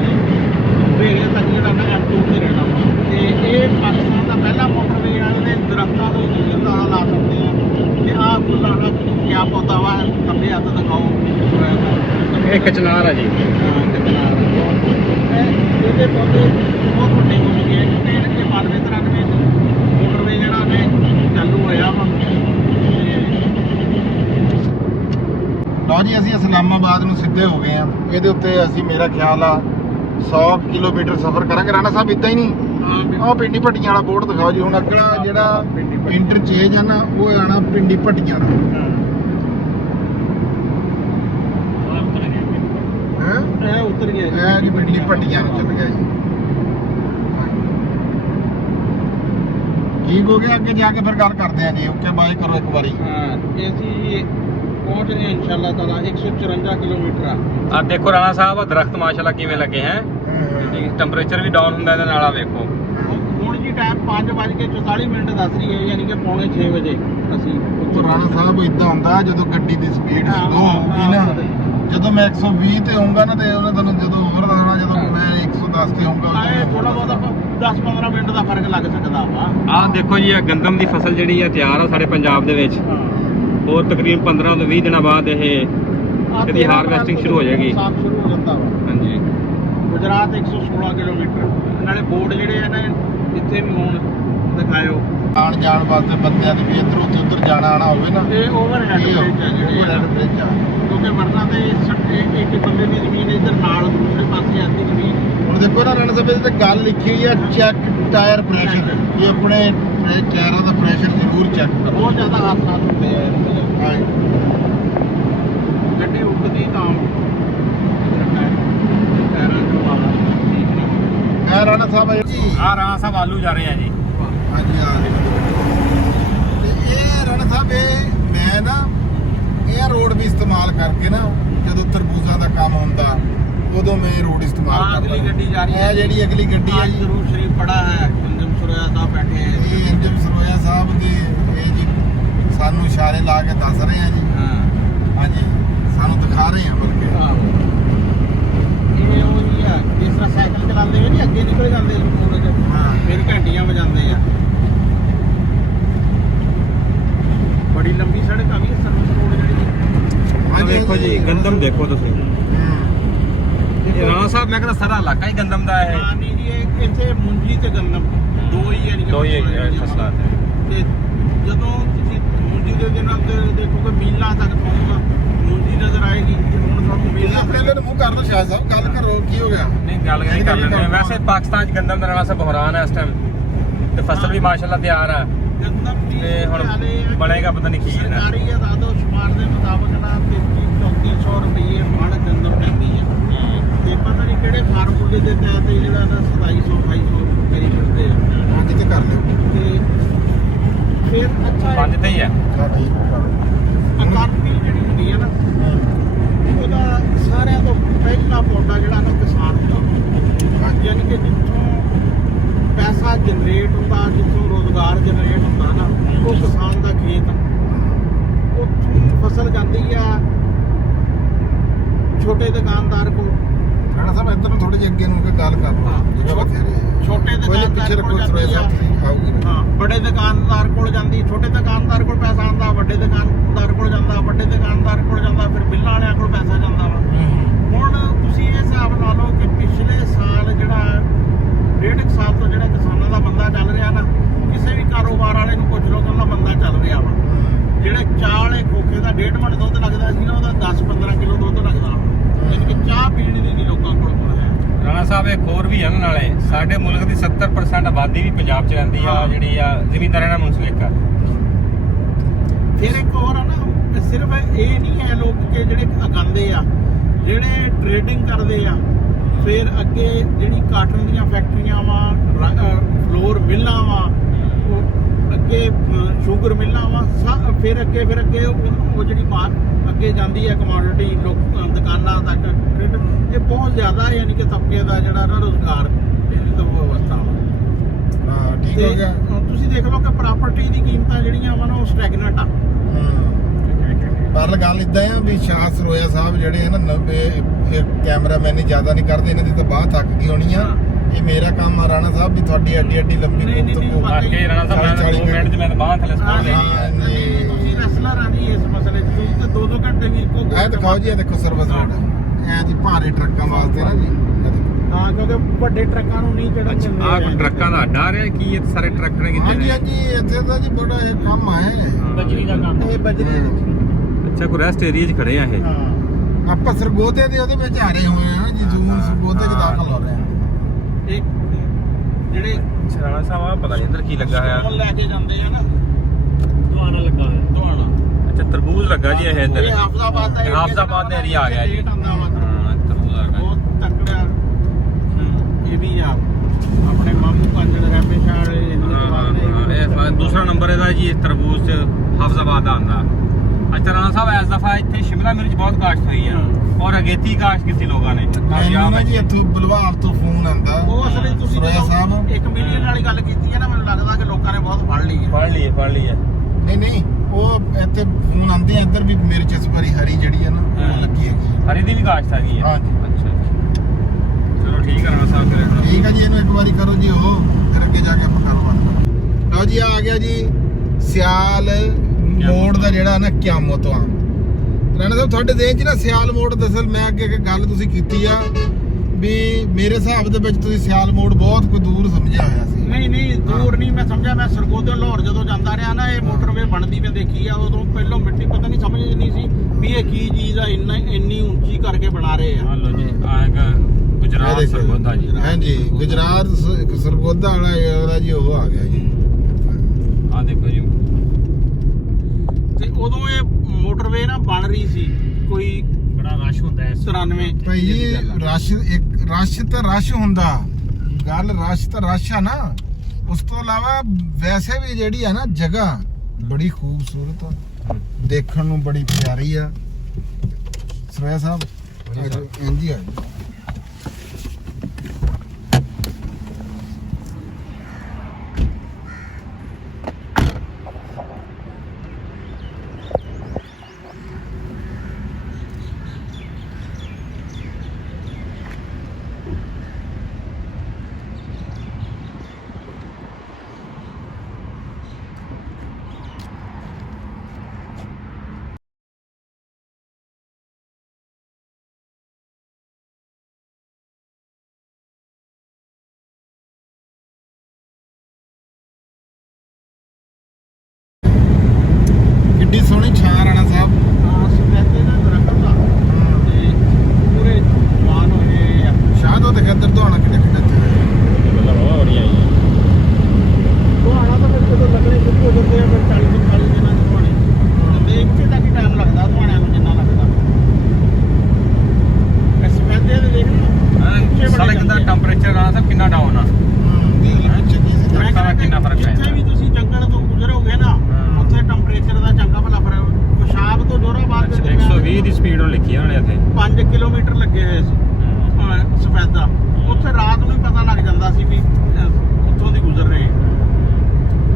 ਵੇਰੇ ਤੱਕ ਜਿਹੜਾ ਨਾ M2 ਤੇ ਰਹਿਣਾ ਵਾ। ਤੇ ਇਹ ਪਾਕਿਸਤਾਨ ਦਾ ਪਹਿਲਾ ਮੋਟਰਵੇ ਆ। ਇਹਦੇ ਦਰਖਤਾਂ ਤੋਂ ਜਿੰਦਾ ਹਾਲਾਤ ਹੁੰਦੇ ਆ ਤੇ ਆਹ ਗੁਲਾਣਾ ਕਿਆ ਪੌਦਾ ਵਾ, ਖੱਬੇ ਹੱਥ ਦਿਖਾਓ। ਇੱਕ ਚਨਾਰ ਆ ਜੀ, ਇਹਦੇ ਪੌਦੇ ਬਹੁਤ ਵੱਡੇ ਹੋ ਗਏ ਆ। ਟ੍ਰੇਨ ਕੇ 92-93 ਮੋਟਰਵੇ ਜਿਹੜਾ ਨੇ ਚਾਲੂ ਹੋਇਆ ਵਾ। ਲਓ ਜੀ ਅਸੀਂ ਇਸਲਾਮਾਬਾਦ ਨੂੰ ਸਿੱਧੇ ਹੋ ਗਏ ਆ। ਇਹਦੇ ਉੱਤੇ ਅਸੀਂ ਮੇਰਾ ਖਿਆਲ ਆ 100 ਕਿਲੋਮੀਟਰ ਸਫ਼ਰ ਕਰਾਂਗੇ ਰਾਣਾ ਸਾਹਿਬ। ਇਦਾਂ ਹੀ ਨਹੀਂ, ਉਹ ਪਿੰਡੀ ਭੱਟੀਆਂ ਵਾਲਾ ਬੋਰਡ ਦਿਖਾਓ ਜੀ। ਹੁਣ ਅਗਲਾ ਜਿਹੜਾ ਇੰਟਰਚੇਂਜ ਆ ਨਾ ਉਹ ਆਣਾ ਪਿੰਡੀ ਭੱਟੀਆਂ ਦਾ। ਇਹ ਉਤਰ ਗਿਆ ਇਹ ਜੀ ਪਿੰਡੀ ਭੱਟੀਆਂ ਨੂੰ ਚੱਲ ਗਿਆ ਜੀ। ਠੀਕ ਹੋ ਗਿਆ, ਅੱਗੇ ਜਾ ਕੇ ਫਿਰ ਗੱਲ ਕਰਦੇ ਆ ਜੀ। ਓਕੇ ਬਾਏ ਕਰੋ ਇੱਕ ਵਾਰੀ। ਹਾਂ ਅਸੀਂ ਪਹੁੰਚ ਗਏ ਇਨਸ਼ਾਅੱਲਾ ਤਾਲਾ 154 ਕਿਲੋਮੀਟਰ ਆ। ਆ ਦੇਖੋ ਰਾਣਾ ਸਾਹਿਬ ਆ ਦਰਖਤ ਮਾਸ਼ਾਅੱਲਾ ਕਿਵੇਂ ਲੱਗੇ ਹੈ। ਟੈਂਪਰੇਚਰ ਵੀ ਡਾਊਨ ਹੁੰਦਾ ਇਹਦੇ ਨਾਲ। ਆ ਵੇਖੋ ਹੁਣ ਜੀ ਟਾਈਮ 5:44 ਦੱਸ ਰਹੀ ਹੈ, ਯਾਨੀ ਕਿ ਪੌਣੇ 6 ਵਜੇ ਅਸੀਂ ਰਾਣਾ ਸਾਹਿਬ ਇਦਾਂ ਹੁੰਦਾ ਜਦੋਂ ਗੱਡੀ ਦੀ ਸਪੀਡ ਸਲੋ ਹੋਊਗੀ ਨਾ, ਜਦੋਂ ਮੈਂ 120 ਤੇ ਆਉਂਗਾ ਨਾ ਤੇ ਉਹਨੇ ਤੁਹਾਨੂੰ ਜਦੋਂ ਹੋਰ ਦੱਸਣਾ, ਜਦੋਂ ਮੈਂ 110 ਤੇ ਆਉਂਗਾ ਥੋੜਾ ਬਹੁਤਾ 10-15 ਮਿੰਟ ਦਾ ਫਰਕ ਲੱਗ ਸਕਦਾ ਵਾ। ਆਹ ਦੇਖੋ ਜੀ, ਇਹ ਗੰਦਮ ਦੀ ਫਸਲ ਜਿਹੜੀ ਆ ਤਿਆਰ ਆ ਸਾਡੇ ਪੰਜਾਬ ਦੇ ਵਿੱਚ। ਹੋਰ ਤਕਰੀਬਨ 15 ਤੋਂ 20 ਦਿਨਾਂ ਬਾਅਦ ਇਹ ਇਹਦੀ ਹਾਰਵੈਸਟਿੰਗ ਸ਼ੁਰੂ ਹੋ ਜਾਏਗੀ। ਸਾਫ਼ ਸ਼ੁਰੂ ਹੋ ਜਾਂਦਾ ਵਾ। ਹਾਂਜੀ ਗੁਜਰਾਤ 116 ਕਿਲੋਮੀਟਰ। ਨਾਲੇ ਬੋਰਡ ਜਿਹੜੇ ਆ ਨਾ ਇੱਥੇ ਵੀ ਹੁਣ ਦਿਖਾਇਓ। ਆਉਣ ਜਾਣ ਵਾਸਤੇ ਬੰਦਿਆਂ ਦੇ ਵੀ ਇੱਧਰੋਂ ਤੇ ਉੱਧਰ ਜਾਣਾ ਆਣਾ ਹੋਵੇ ਨਾ, ਇਹ ਓਵਰਹੈਡ ਬ੍ਰਿਜ ਆ ਜਿਹੜੇ ਓਵਰਹੈਡ ਬ੍ਰਿਜ ਆ। ਕਿਉਂਕਿ ਵਰਨਾ ਤੇ ਇੱਕ ਬੰਦੇ ਦੀ ਜ਼ਮੀਨ ਇੱਧਰ ਨਾਲ ਦੂਸਰੇ ਪਾਸੇ ਆਦੀ ਜ਼ਮੀਨ। ਹੁਣ ਦੇਖੋ ਨਾ ਰਾਣਾ ਸਾਹਿਬ ਇਹਦੇ ਤੇ ਗੱਲ ਲਿਖੀ ਹੋਈ ਆ, ਚੈੱਕ ਟਾਇਰ ਪ੍ਰੈਸ਼ਰ, ਕਿ ਆਪਣੇ ਟਾਇਰਾਂ ਦਾ ਪ੍ਰੈਸ਼ਰ ਜ਼ਰੂਰ ਚੈੱਕ ਕਰੋ। ਬਹੁਤ ਜ਼ਿਆਦਾ ਹਾਦਸਾ ਹੁੰਦੇ ਆ ਹਾਂ ਗੱਡੀ ਉੱਕਦੀ ਤਾਂ ਟਾਇਰਾਂ ਚੋਂ ਆਵਾਜ਼ ਠੀਕ ਨਹੀਂ। ਇਹ ਰਾਣਾ ਸਾਹਿਬ ਜੀ ਆ ਰਾਣਾ ਸਾਹਿਬ ਆਲੂ ਜਾ ਰਹੇ ਆ ਜੀ। ਹਾਂਜੀ ਆ ਤੇ ਇਹ ਰਾਣਾ ਸਾਹਿਬ ਮੈਂ ਨਾ ਇਹ ਰੋਡ ਵੀ ਇਸਤੇਮਾਲ ਕਰਕੇ ਨਾ, ਜਦੋਂ ਤਰਬੂਜ਼ਾਂ ਦਾ ਕੰਮ ਹੁੰਦਾ ਉਦੋਂ ਮੈਂ ਇਹ ਰੋਡ ਇਸਤੇਮਾਲ ਕਰਦਾ। ਅਗਲੀ ਗੱਡੀ ਜਾ ਰਹੀ ਹੈ, ਇਹ ਜਿਹੜੀ ਅਗਲੀ ਗੱਡੀ ਹੈ ਜੀ, ਜ਼ਰੂਰ ਸ਼ਰੀਫ ਪੜਾ ਹੈ, ਅੰਜਮ ਸੁਰੇਆ ਸਾਹਿਬ ਬੈਠੇ ਹੈ। ਇਹ ਅੰਜਮ ਸਰੋਇਆ ਸਾਹਿਬ ਦੇ ਇਹ ਜੀ ਸਾਨੂੰ ਇਸ਼ਾਰੇ ਲਾ ਕੇ ਦੱਸ ਰਹੇ ਆ ਜੀ। ਹਾਂਜੀ ਸਾਨੂੰ ਦਿਖਾ ਰਹੇ ਆ ਬਲਕਿ। ਇਹ ਉਹ ਹੀ ਆ ਜਿਸ ਤਰ੍ਹਾਂ ਸਾਈਕਲ ਚਲਾਉਂਦੇ ਨੇ ਅੱਗੇ ਨਿਕਲ ਜਾਂਦੇ ਸੂਰਜ, ਫਿਰ ਘੰਟੀਆਂ ਵਜਾਉਂਦੇ ਆ। ਬੜੀ ਲੰਬੀ ਸੜਕ ਆ ਵੀ ਸਰਵਿਸ ਰੋਡ ਜਿਹੜੀ। ਆ ਦੇਖੋ ਜੀ ਗੰਦਮ ਦੇਖੋ ਤੁਸੀਂ। ਇਹ ਰਾਣਾ ਸਾਹਿਬ ਮੈਂ ਕਹਿੰਦਾ ਸਾਰਾ ਇਲਾਕਾ ਹੀ ਗੰਦਮ ਦਾ ਹੈ। ਹਾਂ ਨਹੀਂ ਜੀ ਇਹ ਇੱਥੇ ਮੁੰਜੀ ਤੇ ਗੰਦਮ ਦੋ ਹੀ ਹੈ ਦੋ ਹੀ ਫਸਲਾਂ ਤੇ ਜਦੋਂ ਤੁਸੀਂ ਮੁੰਜੀ ਦੇ ਦਿਨਾਂ ਤੇ ਦੇਖੋਗੇ ਮੀਲਾਂ ਤੱਕ ਪਹੁੰਚੂਗਾ ਮੁੰਜੀ ਨਜ਼ਰ ਆਏਗੀ। ਹੁਣ ਤੁਹਾਨੂੰ ਮੀਲਾਂ ਆਪਣੇ ਨੂੰ ਮੂੰਹ ਕਰ ਲਓ ਸ਼ਾਹ ਸਾਹਿਬ, ਗੱਲ ਕਰੋ ਕੀ ਹੋ ਗਿਆ। ਨਹੀਂ ਗੱਲ ਨਹੀਂ ਕਰ ਲੈਂਦੇ। ਵੈਸੇ ਪਾਕਿਸਤਾਨ 'ਚ ਗੰਦਮ ਦਾ ਰਾਣਾ ਸਾਹਿਬ ਬਹਰਾਨ ਹੈ ਇਸ ਟਾਈਮ, ਤੇ ਫਸਲ ਵੀ ਮਾਸ਼ਾਅੱਲਾ ਤਿਆਰ ਆ। ਗੰਦਮ ਦੀ ਤੇ ਹੁਣ ਬਣੇਗਾ ਪਤਾ ਨਹੀਂ ਕੀ ਨਾ। ਸਰਕਾਰੀ ਆਜ਼ਾਦੋ ਸ਼ੁਮਾਰ ਦੇ ਮੁਤਾਬਕ ਨਾ 33-3400 ਰੁਪਏ ਮਣ ਗੰਦਮ ਪੈਂਦੀ ਹੈ ਤੇ ਪਤਾ ਨਹੀਂ ਕਿਹੜੇ ਫਾਰਮੂਲੇ ਦੇ ਤਹਿਤ ਜਿਹੜਾ ਨਾ 2700-2800 ਕਰੀ ਫਿਰਦੇ ਆ। ਪੰਜ ਤੇ ਕਰ ਲਿਓ ਤੇ ਫਿਰ ਅੱਛਾ ਪੰਜ ਤੇ ਹੀ ਹੈ। ਹਾਂ ਠੀਕ ਹੈ। ਅਕਾਦਮੀ ਜਿਹੜੀ ਹੁੰਦੀ ਹੈ ਨਾ ਉਹਦਾ ਸਾਰਿਆਂ ਤੋਂ ਪਹਿਲਾ ਪੌਦਾ ਜਿਹੜਾ ਨਾ ਕਿਸਾਨ ਹੁੰਦਾ, ਯਾਨੀ ਕਿ ਜਿੱਥੋਂ ਪੈਸਾ ਜਨਰੇਟ ਹੁੰਦਾ, ਜਿੱਥੋਂ ਰੋਜ਼ਗਾਰ ਜਨਰੇਟ ਹੁੰਦਾ ਨਾ, ਉਹ ਕਿਸਾਨ ਦਾ ਖੇਤ। ਉੱਥੋਂ ਫਸਲ ਜਾਂਦੀ ਆ ਛੋਟੇ ਦੁਕਾਨਦਾਰ ਕੋਲ। ਰਾਣਾ ਸਾਹਿਬ ਇੱਧਰ ਨੂੰ ਥੋੜੇ ਜਿਹੇ ਅੱਗੇ ਨੂੰ ਕੇ ਗੱਲ ਕਰ ਲਓ। ਜਗ੍ਹਾ ਬਥੇਰੇ ਆ। ਛੋਟੇ ਪਹਿਲੇ ਪਿੱਛੇ ਦੁਕਾਨਦਾਰ ਰੱਖੋ ਕੋਲ ਸਰੋਇਆ ਜਾਂਦੀ ਆ। ਸਾਹਿਬ ਤੁਸੀਂ ਆਓਗੇ ਨਾ। ਹਾਂ ਬੜੇ ਦੁਕਾਨਦਾਰ ਕੋਲ ਜਾਂਦੀ, ਛੋਟੇ ਦੁਕਾਨਦਾਰ ਕੋਲ ਪੈਸਾ ਆਉਂਦਾ, ਵੱਡੇ ਦੁਕਾਨਦਾਰ ਕੋਲ ਜਾਂਦਾ, ਵੱਡੇ ਦੁਕਾਨਦਾਰ ਕੋਲ ਜਾਂਦਾ, ਫਿਰ ਬਿੱਲਾਂ ਵਾਲਿਆਂ ਕੋਲ ਪੈਸਾ ਜਾਂਦਾ ਵਾ। ਹੁਣ ਤੁਸੀਂ ਇਹ ਹਿਸਾਬ ਲਾ ਲਓ ਕਿ ਪਿਛਲੇ ਸਾਲ ਜਿਹੜਾ 1.5 ਸਾਲ ਤੋਂ ਜਿਹੜਾ ਕਿਸਾਨਾਂ ਦਾ ਬੰਦਾ ਚੱਲ ਰਿਹਾ ਨਾ, ਕਿਸੇ ਵੀ ਕਾਰੋਬਾਰ ਵਾਲੇ ਨੂੰ ਪੁੱਛ ਲਓ ਕਿ ਉਹਦਾ ਬੰਦਾ ਚੱਲ ਰਿਹਾ ਵਾ। ਜਿਹੜੇ ਚਾਹ ਵਾਲੇ ਖੋਖੇ ਦਾ 1.5 ਮਣ ਦੁੱਧ ਲੱਗਦਾ ਸੀ ਨਾ, ਉਹਦਾ 10-15 ਕਿਲੋ ਦੁੱਧ ਲੱਗਦਾ ਵਾ। ਯਾਨੀ ਕਿ ਚਾਹ ਪੀਣ ਦੀ ਨਹੀਂ ਲੋਕਾਂ ਕੋਲ ਹੈ। ਰਾਣਾ ਸਾਹਿਬ ਇੱਕ ਹੋਰ ਵੀ ਹੈ ਨਾ, ਨਾਲੇ ਸਾਡੇ ਮੁਲਕ ਦੀ 70% ਆਬਾਦੀ ਵੀ ਪੰਜਾਬ 'ਚ ਰਹਿੰਦੀ ਆ, ਜਿਹੜੀ ਆ ਜ਼ਿਮੀਂਦਾਰਾਂ ਨਾਲ ਮੁਨਸਲਿਕ ਆ। ਫਿਰ ਇੱਕ ਹੋਰ ਆ ਨਾ, ਸਿਰਫ ਇਹ ਨਹੀਂ ਹੈ ਲੋਕ ਕਿ ਜਿਹੜੇ ਅਗਾਉਂਦੇ ਆ, ਜਿਹੜੇ ਟ੍ਰੇਡਿੰਗ ਕਰਦੇ ਆ, ਫਿਰ ਅੱਗੇ ਜਿਹੜੀ ਕਾਟਨ ਦੀਆਂ ਫੈਕਟਰੀਆਂ ਵਾ, ਫਲੋਰ ਮਿੱਲਾਂ ਵਾ, ਉਹ ਅੱਗੇ ਸ਼ੂਗਰ ਮਿੱਲਾਂ ਵਾ, ਫਿਰ ਅੱਗੇ ਉਹ ਜਿਹੜੀ ਮਾਰਕ ਅੱਗੇ ਜਾਂਦੀ ਹੈ ਕਮੋਡਿਟੀ ਲੋਕ ਦੁਕਾਨਾਂ ਤੱਕ। ਇਹ ਬਹੁਤ ਜ਼ਿਆਦਾ ਯਾਨੀ ਕਿ ਤਬਕੇ ਦਾ ਜਿਹੜਾ ਨਾ ਰੁਜ਼ਗਾਰ ਵਿਵਸਥਾ ਵਾ। ਹਾਂ ਠੀਕ ਹੋ ਗਿਆ। ਤੁਸੀਂ ਦੇਖ ਲਓ ਕਿ ਪ੍ਰਾਪਰਟੀ ਦੀ ਕੀਮਤਾਂ ਜਿਹੜੀਆਂ ਵਾ ਨਾ ਉਹ ਸਟੈਗਨੈਂਟ ਆ। ਪਰ ਗੱਲ ਇਦਾਂ ਆ ਵੀ ਸ਼ਾਹ ਸਰੋਇਆ ਸਾਹਿਬ ਜਿਹੜੇ ਆ ਨਾ, ਇਹ ਕੈਮਰਾਮੈਨ ਨਹੀਂ ਜ਼ਿਆਦਾ ਨਹੀਂ ਕਰਦੇ, ਇਹਨਾਂ ਦੀ ਤਾਂ ਬਾਹ ਥੱਕ ਗਈ ਹੋਣੀ ਆ। ਇਹ ਮੇਰਾ ਕੰਮ ਆ ਰਾਣਾ ਸਾਹਿਬ ਵੀ ਤੁਹਾਡੀ ਐਡੀ ਲੰਬੀ ਗੁਫ਼ਤਗੂ। ਬਾਕੀ ਰਾਣਾ ਸਾਹਿਬ 2 ਮਿੰਟ 'ਚ ਮੈਂ ਤਾਂ ਬਾਹਾਂ ਥੱਲੇ ਸੁੱਟ ਦੇਣੀ ਨਹੀਂ ਤੁਸੀਂ ਰੈਸਲਰ ਆ ਨਹੀਂ ਇਸ ਮਸਲੇ 'ਚ, ਤੁਸੀਂ ਤਾਂ 2-2 ਘੰਟੇ ਵੀ ਇੱਕੋ ਇਹ ਦਿਖਾਓ ਜੀ, ਇਹ ਦੇਖੋ ਸਰਵਿਸ ਰੋਡ ਐ ਜੀ ਭਾਰੇ ਟਰੱਕਾਂ ਵਾਸਤੇ ਨਾ ਜੀ। ਹਾਂ ਕਿਉਂਕਿ ਵੱਡੇ ਟਰੱਕਾਂ ਨੂੰ ਨਹੀਂ ਚੜ੍ਹਨ ਅੱਛਾ ਦਿੰਦੇ ਆਹ ਕੋਈ ਟਰੱਕਾਂ ਦਾ ਅੱਡਾ ਰਿਹਾ ਕੀ? ਇਹ ਸਾਰੇ ਟਰੱਕ ਨੇ ਕਿਤੇ ਹਾਂਜੀ ਹਾਂਜੀ ਇੱਥੇ ਤਾਂ ਜੀ ਬੜਾ ਇਹ ਕੰਮ ਹੈ। ਬਜਰੀ ਦਾ ਕੰਮ, ਇਹ ਬਜਰੀ ਅੱਛਾ ਕੋਈ ਰੈਸਟ ਏਰੀਆ 'ਚ ਖੜੇ ਆ ਇਹ। ਹਾਂ ਆਪਾਂ ਸਰਗੋਧੇ ਦੇ ਉਹਦੇ ਵਿੱਚ ਆ ਰਹੇ ਹੋਏ ਆ ਜੀ, ਜ਼ੂਨ ਸਰਗੋਧੇ 'ਚ ਦਾਖਲ ਹੋ ਰਹੇ ਆ। ਇੱਕ ਜਿਹੜੇ ਰਾਣਾ ਸਾਹਿਬ ਆ ਪਤਾ ਨਹੀਂ ਇੱਧਰ ਕੀ ਲੱਗਾ ਹੋਇਆ। ਫੋਨ ਲੈ ਕੇ ਜਾਂਦੇ ਆ ਨਾ, ਦੁਆਨਾ ਲੱਗਾ ਹੋਇਆ, ਦੁਆਨਾ। ਅੱਛਾ ਤਰਬੂਜ ਲੱਗਾ ਜੀ ਇਹ ਇੱਧਰ। ਇਹ ਹਾਫਜ਼ਾਬਾਦ ਦਾ area ਹਾਫਜ਼ਾਬਾਦ ਦਾ ਏਰੀਆ ਆ ਗਿਆ ਜੀ। ਹਾਂ ਤਰਬੂਜ ਆ ਗਿਆ। ਬਹੁਤ ਤਕੜਾ। ਇਹ ਵੀ ਆ ਆਪਣੇ ਮਾਮੂ ਕਾਂਜੜ ਰੈਪੇ ਸ਼ਾਹ ਇਹ ਦੂਸਰਾ ਨੰਬਰ ਇਹਦਾ ਜੀ ਤਰਬੂਜ 'ਚ ਹਾਫਜ਼ਾਬਾਦ ਦਾ ਆਉਂਦਾ। ਅੱਛਾ ਰਾਣਾ ਸਾਹਿਬ ਇਸ ਦਫਾ ਇੱਥੇ ਸ਼ਿਮਲਾ ਮਿਰਚ ਬਹੁਤ ਕਾਸ਼ਤ ਹੋਈ ਆ, ਔਰ ਅਗੇਤੀ ਕਾਸ਼ਤ ਕੀਤੀ ਲੋਕਾਂ ਨੇ। ਕਾਮਯਾਬ ਹੈ ਜੀ। ਇੱਥੋਂ ਬਲਵਾਰ ਤੋਂ ਫੋਨ ਆਂਦਾ ਉਹ ਅਸਲ ਵਿੱਚ ਤੁਸੀਂ ਸਰੋਇਆ ਸਾਹਿਬ 1 ਮਿਲੀਅਨ ਵਾਲੀ ਗੱਲ ਕੀਤੀ ਹੈ ਨਾ, ਮੈਨੂੰ ਲੱਗਦਾ ਕਿ ਲੋਕਾਂ ਨੇ ਬਹੁਤ ਫੜ ਲਈ ਹੈ। ਪੜ ਲਈ ਹੈ। ਨਹੀਂ ਉਹ ਇੱਥੇ ਫੋਨ ਆਂਦੇ ਆ ਇੱਧਰ ਵੀ ਮਿਰਚ ਇਸ ਵਾਰੀ ਹਰੀ ਜਿਹੜੀ ਹੈ ਨਾ ਉਹ ਲੱਗੀ ਹੈਗੀ। ਹਰੀ ਦੀ ਵੀ ਕਾਸ਼ਤ ਆ ਗਈ ਹੈ। ਹਾਂਜੀ ਅੱਛਾ ਚਲੋ ਠੀਕ ਹੈ ਰਾਣਾ ਸਾਹਿਬ ਫਿਰ। ਠੀਕ ਹੈ ਜੀ, ਇਹਨੂੰ ਇੱਕ ਵਾਰੀ ਕਰੋ ਜੀ ਉਹ, ਫਿਰ ਅੱਗੇ ਜਾ ਕੇ ਆਪਾਂ ਗੱਲਬਾਤ ਕਰਾਂਗੇ। ਲਓ ਜੀ ਆ ਗਿਆ ਜੀ ਸਿਆਲ ਮੋੜ ਦਾ ਜਿਹੜਾ ਨਾ ਕਿਆਮੋ ਤੋਂ ਰਾਣਾ ਸਾਹਿਬ ਤੁਹਾਡੇ ਦੇਸ਼ 'ਚ ਨਾ ਸਿਆਲ ਮੋੜ ਦਰਅਸਲ ਮੈਂ ਅੱਗੇ ਗੱਲ ਤੁਸੀਂ ਕੀਤੀ ਆ ਵੀ ਮੇਰੇ ਹਿਸਾਬ ਦੇ ਵਿੱਚ ਤੁਸੀਂ ਸਿਆਲ ਮੋੜ ਬਹੁਤ ਕੋਈ ਦੂਰ ਸਮਝਿਆ ਹੋਇਆ ਸੀ। ਨਹੀਂ ਦੂਰ ਨਹੀਂ ਮੈਂ ਸਮਝਿਆ। ਮੈਂ ਸਰਗੋਧੇ ਲਾਹੌਰ ਜਦੋਂ ਜਾਂਦਾ ਰਿਹਾ ਨਾ, ਇਹ ਮੋਟਰਵੇ ਬਣਦੀ ਮੈਂ ਦੇਖੀ ਆ, ਉਦੋਂ ਪਹਿਲਾਂ ਮਿੱਟੀ ਪਤਾ ਨਹੀਂ ਸਮਝ ਨਹੀਂ ਸੀ ਵੀ ਇਹ ਕੀ ਚੀਜ਼ ਆ, ਇੰਨੀ ਉੱਚੀ ਕਰਕੇ ਬਣਾ ਰਹੇ ਆ। ਲੋ ਜੀ ਆਏਗਾ ਗੁਜਰਾਤ ਸਰਗੋਧਾ ਜੀ। ਹਾਂਜੀ ਗੁਜਰਾਤ ਸਰਗੋਧਾ ਵਾਲਾ ਜੀ ਉਹ ਆ ਗਿਆ ਜੀ। ਆ ਦੇਖੋ ਜੀ, ਤੇ ਉਦੋਂ ਇਹ ਮੋਟਰਵੇ ਨਾ ਬਣ ਰਹੀ ਸੀ, ਕੋਈ ਬੜਾ ਰਸ਼ ਹੁੰਦਾ ਹੈ 93 ਭਾਈ ਜੀ ਰਸ਼ ਤਾਂ ਰਸ਼ ਹੁੰਦਾ, ਗੱਲ ਰਸ਼ ਤਾਂ ਰਸ਼ ਆ ਨਾ। ਉਸ ਤੋਂ ਇਲਾਵਾ ਵੈਸੇ ਵੀ ਜਿਹੜੀ ਆ ਨਾ ਜਗ੍ਹਾ ਬੜੀ ਖੂਬਸੂਰਤ ਆ, ਦੇਖਣ ਨੂੰ ਬੜੀ ਪਿਆਰੀ ਆ। ਸਰੋਇਆ ਸਾਹਿਬ ਇੰਜੀ ਆ ਜੀ। ਕਿੱਡੀ ਸੋਹਣੀ ਛਾਂ ਰਾਣਾ ਸਾਹਿਬ। ਸਫੈਦੇ ਦਾ ਦਰਖਤ ਆ ਤੇ ਪੂਰੇ ਜਵਾਨ ਹੋਏ ਆ। ਸ਼ਾਹ ਤੋਂ ਖੇਤਰ ਦਵਾਣਾ ਕਿੱਡੇ ਦੁਹਾਣਾ ਤਾਂ ਫਿਰ ਜਦੋਂ ਲੱਗਣੇ ਸ਼ੁਰੂ ਹੋ ਜਾਂਦੇ ਆ, ਫਿਰ 40-45 ਦਿਨਾਂ ਦੇ ਦੁਹਾਣੇ ਤੇ ਇੱਥੇ ਤੱਕ ਹੀ ਟਾਈਮ ਲੱਗਦਾ ਦੁਹਾਣਿਆਂ ਨੂੰ ਜਿੰਨਾ ਲੱਗਦਾ। ਸਫੈਦੇ ਦੇ ਦੇਖ ਲਓ ਸੜਕ ਦਾ ਟੈਂਪਰੇਚਰ ਆ ਸਭ ਕਿੰਨਾ ਡਾਊਨ ਆ। ਕਿੰਨਾ ਫਰਕ ਹੈ। ਜਿੱਥੇ ਵੀ ਤੁਸੀਂ ਜੰਗਲ ਤੋਂ ਗੁਜ਼ਰੋਗੇ ਨਾ, ਉੱਥੇ ਟੈਂਪਰੇਚਰ ਦਾ ਚੰਗਾ ਭਲਾ ਫਰਕ। ਪਿਸ਼ਾਬ ਤੋਂ ਜੋਰਾਬਾਦ ਦੇ 120 ਦੀ ਸਪੀਡ ਉਹ ਲਿਖੀ ਉਹਨੇ ਇੱਥੇ। 5 ਕਿਲੋਮੀਟਰ ਲੱਗੇ ਹੋਏ ਸੀ ਸਫੈਦਾ। ਉੱਥੇ ਰਾਤ ਨੂੰ ਹੀ ਪਤਾ ਲੱਗ ਜਾਂਦਾ ਸੀ ਵੀ ਉੱਥੋਂ ਦੀ ਗੁਜ਼ਰ ਰਹੇ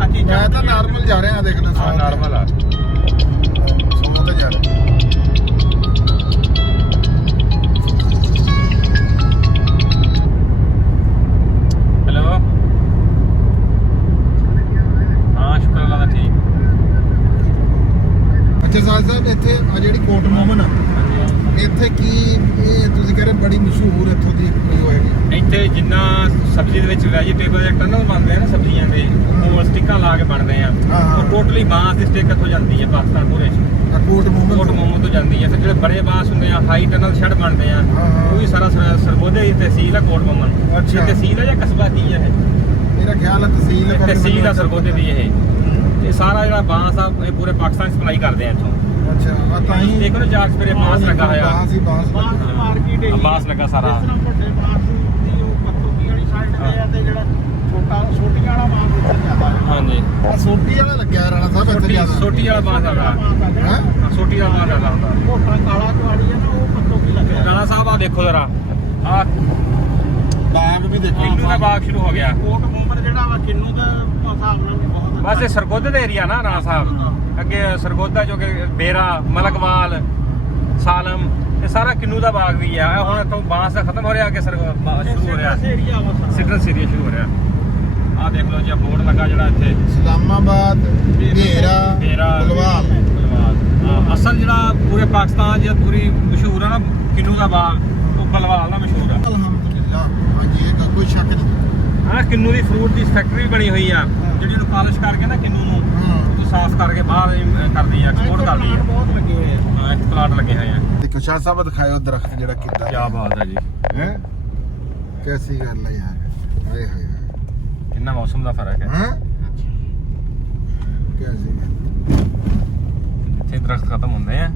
ਆ ਚੀਜ਼ਾਂ। ਮੈਂ ਤਾਂ ਨਾਰਮਲ ਜਾ ਰਿਹਾ ਦੇਖ ਲੈ। ਹਾਂ ਨਾਰਮਲ ਆ। 100 ਤੇ ਜਾ ਰਿਹਾ। ਹੈਲੋ ਹਾਂ ਸ਼ੁਕਰ ਅੱਲਾ ਦਾ ਠੀਕ। ਅੱਛਾ ਸਾਹਿਬ ਇੱਥੇ ਆ ਜਿਹੜੀ ਕੋਟ ਮੋਮਨ ਆ, ਇੱਥੇ ਕੀ ਇਹ ਤੁਸੀਂ ਕਹਿ ਰਹੇ ਬੜੀ ਮਸ਼ਹੂਰ ਇੱਥੋਂ ਦੀ ਕੋਈ ਹੋਏਗੀ? ਇੱਥੇ ਜਿੰਨਾ ਸਬਜ਼ੀ ਦੇ ਵਿੱਚ ਵੈਜੀਟੇਬਲ ਦੇ ਟਨਲ ਬਣਦੇ ਆ ਨਾ ਸਬਜ਼ੀਆਂ ਦੇ, ਉਹ ਸਟਿੱਕਾਂ ਲਾ ਕੇ ਬਣਦੇ ਆ। ਉਹ ਟੋਟਲੀ ਬਾਂਸ ਦੀ ਸਟਿੱਕ ਇੱਥੋਂ ਜਾਂਦੀ ਹੈ ਪਾਕਿਸਤਾਨ ਪੂਰੇ ਚ। ਕੋਟ ਮੋਮੋ ਤੋਂ ਜਾਂਦੀ ਹੈ। ਫਿਰ ਜਿਹੜੇ ਬੜੇ ਬਾਂਸ ਹੁੰਦੇ ਆ, ਹਾਈ ਟਨਲ ਸ਼ੈਡ ਬਣਦੇ ਆ, ਉਹ ਵੀ ਸਾਰਾ ਸਰਗੋਧੇ ਦੀ ਤਹਿਸੀਲ ਆ ਕੋਟ ਮੋਮਨ। ਅੱਛਾ। ਤਹਿਸੀਲ ਹੈ ਜਾਂ ਕਸਬਾ ਕੀ ਹੈ ਇਹ? ਮੇਰਾ ਖਿਆਲ ਹੈ ਤਹਿਸੀਲ ਦਾ ਸਰਗੋਧੇ ਦੀ ਇਹ ਸਾਰਾ ਜਿਹੜਾ ਬਾਂਸ ਆ ਇਹ ਪੂਰੇ ਪਾਕਿਸਤਾਨ ਸਪਲਾਈ ਕਰਦੇ ਆ ਇੱਥੋਂ। ਅੱਛਾ ਆ ਤਾਂ ਹੀ ਦੇਖੋ ਨਾ ਚਾਰ ਸਪਰੇ ਬਾਂਸ ਲੱਗਾ ਹੋਇਆ। ਬਾਂਸ ਹੀ ਬਾਂਸ ਬਾਂਸ ਦੀ ਮਾਰਕੀਟ ਹੈ। ਬਾਂਸ ਲੱਗਾ ਸਾਰਾ। ਇਸ ਤਰ੍ਹਾਂ ਵੱਡੇ ਬਾਂਸ ਦੀ ਉਹ ਪੱਤੋਕੀ ਵਾਲੀ ਸਾਈਡ ਤੇ ਆ, ਤੇ ਜਿਹੜਾ ਛੋਟੀਆਂ ਵਾਲਾ ਬਾਂਸ ਇੱਥੇ ਜ਼ਿਆਦਾ ਹੈ। ਹਾਂਜੀ ਆ ਸੋਟੀ ਵਾਲਾ ਲੱਗਿਆ ਰਾਣਾ ਸਾਹਿਬ ਇੱਥੇ ਜ਼ਿਆਦਾ। ਛੋਟੀ ਵਾਲਾ ਬਾਂਸ ਆਗਾ। ਹੈ ਛੋਟੀ ਵਾਲਾ ਬਾਂਸ ਆਗਾ ਹੁੰਦਾ। ਮੋਟਾ ਕਾਲਾ ਕੁਆੜੀ ਹੈ ਨਾ, ਉਹ ਪੱਤੋਕੀ ਲੱਗਿਆ। ਰਾਣਾ ਸਾਹਿਬ ਆ ਦੇਖੋ ਜਰਾ, ਆ ਬਾਗ ਵੀ ਦੇਖੋ। ਕਿੰਨੂ ਦਾ ਬਾਗ ਸ਼ੁਰੂ ਹੋ ਗਿਆ। ਕੋਟ ਮੋਮਰ ਜਿਹੜਾ ਵਾ ਕਿੰਨੂ ਦਾ ਹਿਸਾਬ ਨਾਲ ਵੀ ਬਹੁਤ ਬਸ ਇਹ ਸਰਗੋਧੇ ਦਾ ਏਰੀਆ ਨਾ ਰਾਣਾ ਸਾਹਿਬ। ਅੱਗੇ ਸਰਗੋਧਾ ਜੋ ਕਿ ਬੇਰਾ, ਮਲਕਵਾਲ, ਸਾਲਮ, ਇਹ ਸਾਰਾ ਕਿੰਨੂ ਦਾ ਬਾਗ ਵੀ ਆ। ਹੁਣ ਇੱਥੋਂ ਬਾਂਸ ਦਾ ਖਤਮ ਹੋ ਰਿਹਾ, ਅੱਗੇ ਸ਼ੁਰੂ ਹੋ ਰਿਹਾ ਏਰੀਆ ਵਾ ਸਾਰਾ। ਸਿਟਰਸ ਏਰੀਆ ਸ਼ੁਰੂ ਹੋ ਰਿਹਾ। ਆ ਦੇਖ ਲਓ ਜੀ ਬੋਰਡ ਲੱਗਾ ਜਿਹੜਾ ਇੱਥੇ ਇਸਲਾਮਾਬਾਦ, ਬੇਰਾ, ਬਲਵਾਲ। ਅਸਲ ਜਿਹੜਾ ਪੂਰੇ ਪਾਕਿਸਤਾਨ 'ਚ ਪੂਰੀ ਮਸ਼ਹੂਰ ਆ ਨਾ ਕਿੰਨੂ ਦਾ ਬਾਗ, ਉਹ ਬਲਵਾਲ ਦਾ ਮਸ਼ਹੂਰ ਆ। ਅਲਹਮਦੁਲਿਲਾ ਹਾਂਜੀ ਇਹ ਕੋਈ ਸ਼ੱਕ ਨਹੀਂ। ਹਾਂ ਕਿੰਨੂ ਦੀ ਫਰੂਟ ਦੀ ਫੈਕਟਰੀ ਬਣੀ ਹੋਈ ਆ, ਜਿਹੜੀ ਨੂੰ ਪਾਲਿਸ਼ ਕਰਕੇ ਨਾ ਕਿੰਨੂ ਨੂੰ ਉਹ ਸਾਫ਼ ਕਰਕੇ ਬਾਹਰ ਕਰਦੀ ਆ, ਐਕਸਪੋਰਟ ਕਰਦੀ ਆ। ਬਹੁਤ ਲੱਗੇ ਹੋਏ ਆ। ਹਾਂ ਇੱਕ ਪਲਾਟ ਲੱਗੇ ਹੋਏ ਆ। ਦੇਖੋ ਸ਼ਾਹ ਸਾਹਿਬ ਦਿਖਾਇਓ ਦਰਖਤ ਜਿਹੜਾ ਕਿੱਦਾਂ। ਕੀ ਬਾਤ ਹੈ ਜੀ। ਹੈ ਕੈਸੀ ਗੱਲ ਹੈ ਯਾਰ। ਹਾਏ ਹਾਏ ਕਿੰਨਾ ਮੌਸਮ ਦਾ ਫਰਕ ਹੈ। ਹਾਂ ਕੈਸੀ ਗੱਲ। ਜਿੱਥੇ ਦਰਖਤ ਖਤਮ ਹੁੰਦੇ ਆ